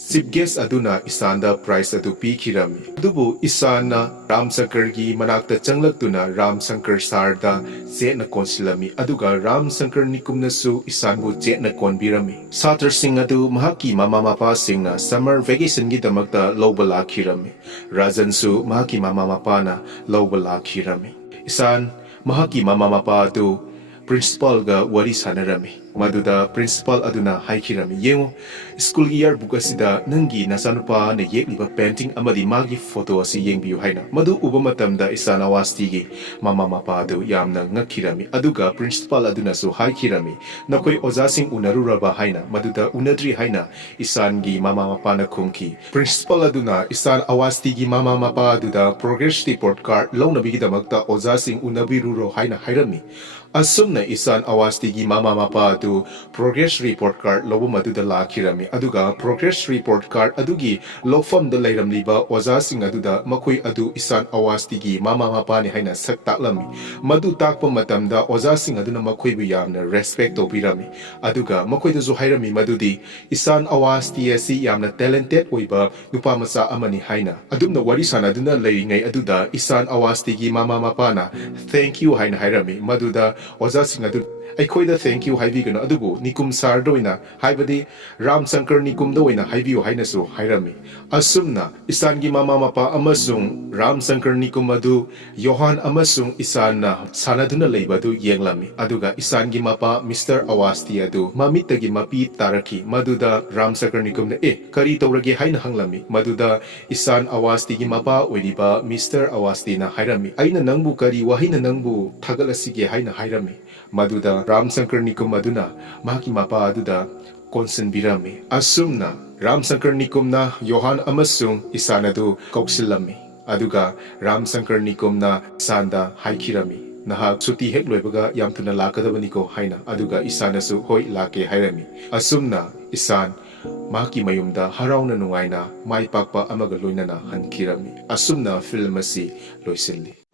ꯆꯤꯐ ꯒꯦꯁ ꯑꯗꯨꯅ ꯏꯁꯥꯟꯗ ꯄ꯭ꯔꯥꯏꯖ ꯑꯗꯨ ꯄꯤꯈꯤꯔꯝꯃꯤ ꯑꯗꯨꯕु ꯏꯁꯥꯟꯅ ꯔꯥꯝꯁꯀꯔꯒꯤ ꯃꯅꯥꯛꯇ ꯆꯪꯂꯛꯇꯨꯅ ꯔꯥꯝꯁꯀꯔ ꯁꯥꯔꯗ ꯆꯦꯠꯅ ꯀꯣꯟꯁꯤꯜꯂꯝꯃꯤ ꯑꯗꯨꯒ ꯔꯥꯝꯁꯀꯔꯅꯤꯀꯨꯝꯅꯁꯨ ꯏꯁꯥꯟꯕꯨ ꯆꯦꯠꯅ ꯀꯣꯟꯕꯤꯔꯝꯃꯤ ꯁꯥꯇ꯭ꯔꯁꯤꯡ ꯑꯗꯨ ꯃꯍꯥꯛꯀꯤ ꯃꯃꯥ ꯃꯄꯥꯁꯤꯡꯅ ꯁꯝꯃꯔ ꯚꯦꯀꯦꯁꯟꯒꯤꯗꯃꯛꯇ ꯂꯧꯕ ꯂꯥꯛꯈꯤꯔꯝꯃꯤ ꯔꯥꯖꯟꯁꯨ ꯃꯍꯥꯛꯀꯤ ꯃꯃꯥ ꯃꯄꯥꯅ ꯂꯧꯕ ꯂꯥꯛꯈꯤꯔꯝꯃꯤ ꯏꯁꯥꯟ ꯃꯍꯥꯛꯀꯤ ꯃꯃꯥ ꯃꯄꯥ ꯑꯗꯨ ꯄ꯭ꯔꯤꯟꯁꯤꯄꯥꯜꯒ ꯋꯥꯔꯤ ꯁꯥꯅꯔꯝꯃꯤ Maduda principal aduna haikirami yengo school year book asida nangi nasanupa na yekliba painting amadi magi photo asi yengbiu haina madu uba matamda isana wastigi mama mapa adu yamna ngakirami aduga principal aduna su haikirami nakoi ojasing unaruraba haina maduda unadri haina isangi mama mapa na kumki principal aduna isan awastigi mama mapa aduda progress report card launa bigidamakta ojasing unabiruro haina hairami asumna isan awastigi mama mapa adu progress report card lobu maduda lakhirami aduga progress report card adugi lofam da lairamliba ojasing aduda makoi adu isan awastigi mama mapa ni haina sak taklami madu takpa matamda ojasing aduna makoi bu yamna respect topirami aduga makoi da zo hairami madudi isan awasti asi yamna talented oiba nupa masa amani haina adumna wari sana aduna lairingai aduda isan awastigi mama mapa na thank you haina hairami maduda ojasing adu ꯑꯩꯈꯣꯏꯗ thank you ꯍꯥꯏꯕꯤꯒꯅꯨ ꯑꯗꯨꯕꯨ ꯅꯤꯀꯨꯝ ꯁꯥꯔꯗ ꯑꯣꯏꯅ ꯍꯥꯏꯕꯗꯤ ꯔꯥꯝꯁꯪꯀꯔ ꯅꯤꯀꯨꯝꯗ ꯑꯣꯏꯅ ꯍꯥꯏꯕꯤꯌꯨ ꯍꯥꯏꯅꯁꯨ ꯍꯥꯏꯔꯝꯃꯤ ꯑꯁꯨꯝꯅ ꯏꯁꯥꯟꯒꯤ ꯃꯃꯥ ꯃꯄꯥ ꯑꯃꯁꯨꯡ ꯔꯥꯝꯁꯪꯀꯔ ꯅꯤꯀꯨꯝ ꯑꯗꯨ ꯌꯣꯍꯥꯟ ꯑꯃꯁꯨꯡ ꯏꯁꯥꯟꯅ ꯁꯥꯟꯅꯗꯨꯅ ꯂꯩꯕ ꯑꯗꯨ ꯌꯦꯡꯂꯝꯃꯤ ꯑꯗꯨꯒ ꯏꯁꯥꯟꯒꯤ ꯃꯄꯥ ꯃꯤꯁꯇꯔ ꯑꯋꯥꯁꯇꯤ ꯑꯗꯨ ꯃꯃꯤꯠꯇꯒꯤ ꯃꯄꯤ ꯇꯥꯔꯛꯈꯤ ꯃꯗꯨꯗ ꯔꯥꯝꯁꯪꯀꯔ ꯅꯤꯀꯨꯝꯅ ꯀꯔꯤ ꯇꯧꯔꯒꯦ ꯍꯥꯏꯅ ꯍꯪꯂꯝꯃꯤ ꯃꯗꯨꯗ ꯏꯁꯥꯟ ꯑꯋꯥꯁꯇꯤꯒꯤ ꯃꯄꯥ ꯑꯣꯏꯔꯤꯕ ꯃꯤꯁꯇꯔ ꯑꯋꯥꯁꯇꯤꯅ ꯍꯥꯏꯔꯝꯃꯤ ꯑꯩꯅ ꯅꯪꯕꯨ ꯀꯔꯤ ꯋꯥꯍꯩꯅ ꯅꯪꯕꯨ ꯊꯥꯒꯠꯂꯁꯤꯒꯦ ꯍꯥꯏꯅ ꯍꯥꯏꯔꯝꯃꯤ ꯃꯗꯨꯗ ꯔꯥꯝꯁꯪꯀꯔ ꯅꯤꯀꯨꯝ ꯑꯗꯨꯅ ꯃꯍꯥꯛꯀꯤ ꯃꯄꯥ ꯑꯗꯨꯗ ꯀꯣꯟꯁꯤꯟꯕꯤꯔꯝꯃꯤ ꯑꯁꯨꯝꯅ ꯔꯥꯝꯁꯪꯀꯔ ꯅꯤꯀꯨꯝꯅ ꯌꯣꯍꯥꯟ ꯑꯃꯁꯨꯡ ꯏꯁꯥꯟ ꯑꯗꯨ ꯀꯧꯁꯤꯜꯂꯝꯃꯤ ꯑꯗꯨꯒ ꯔꯥꯝꯁꯪꯀꯔ ꯅꯤꯀꯨꯝꯅ ꯏꯁꯥꯟꯗ ꯍꯥꯏꯈꯤꯔꯝꯃꯤ ꯅꯍꯥꯛ ꯁꯨꯇꯤ ꯍꯦꯛ ꯂꯣꯏꯕꯒ ꯌꯥꯝ ꯊꯨꯅ ꯂꯥꯛꯀꯗꯕꯅꯤꯀꯣ ꯍꯥꯏꯅ ꯑꯗꯨꯒ ꯏꯁꯥꯟꯅꯁꯨ ꯍꯣꯏ ꯂꯥꯛꯀꯦ ꯍꯥꯏꯔꯝꯃꯤ ꯑꯁꯨꯝꯅ ꯏꯁꯥꯟ ꯃꯍꯥꯛꯀꯤ ꯃꯌꯨꯝꯗ ꯍꯔꯥꯎꯅ ꯅꯨꯡꯉꯥꯏꯅ ꯃꯥꯏ ꯄꯥꯛꯄ ꯑꯃꯒ ꯂꯣꯏꯅꯅ ꯍꯟꯈꯤꯔꯝꯃꯤ ꯑꯁꯨꯝꯅ ꯐꯤꯜꯝ ꯑꯁꯤ ꯂꯣꯏꯁꯤꯜꯂꯤ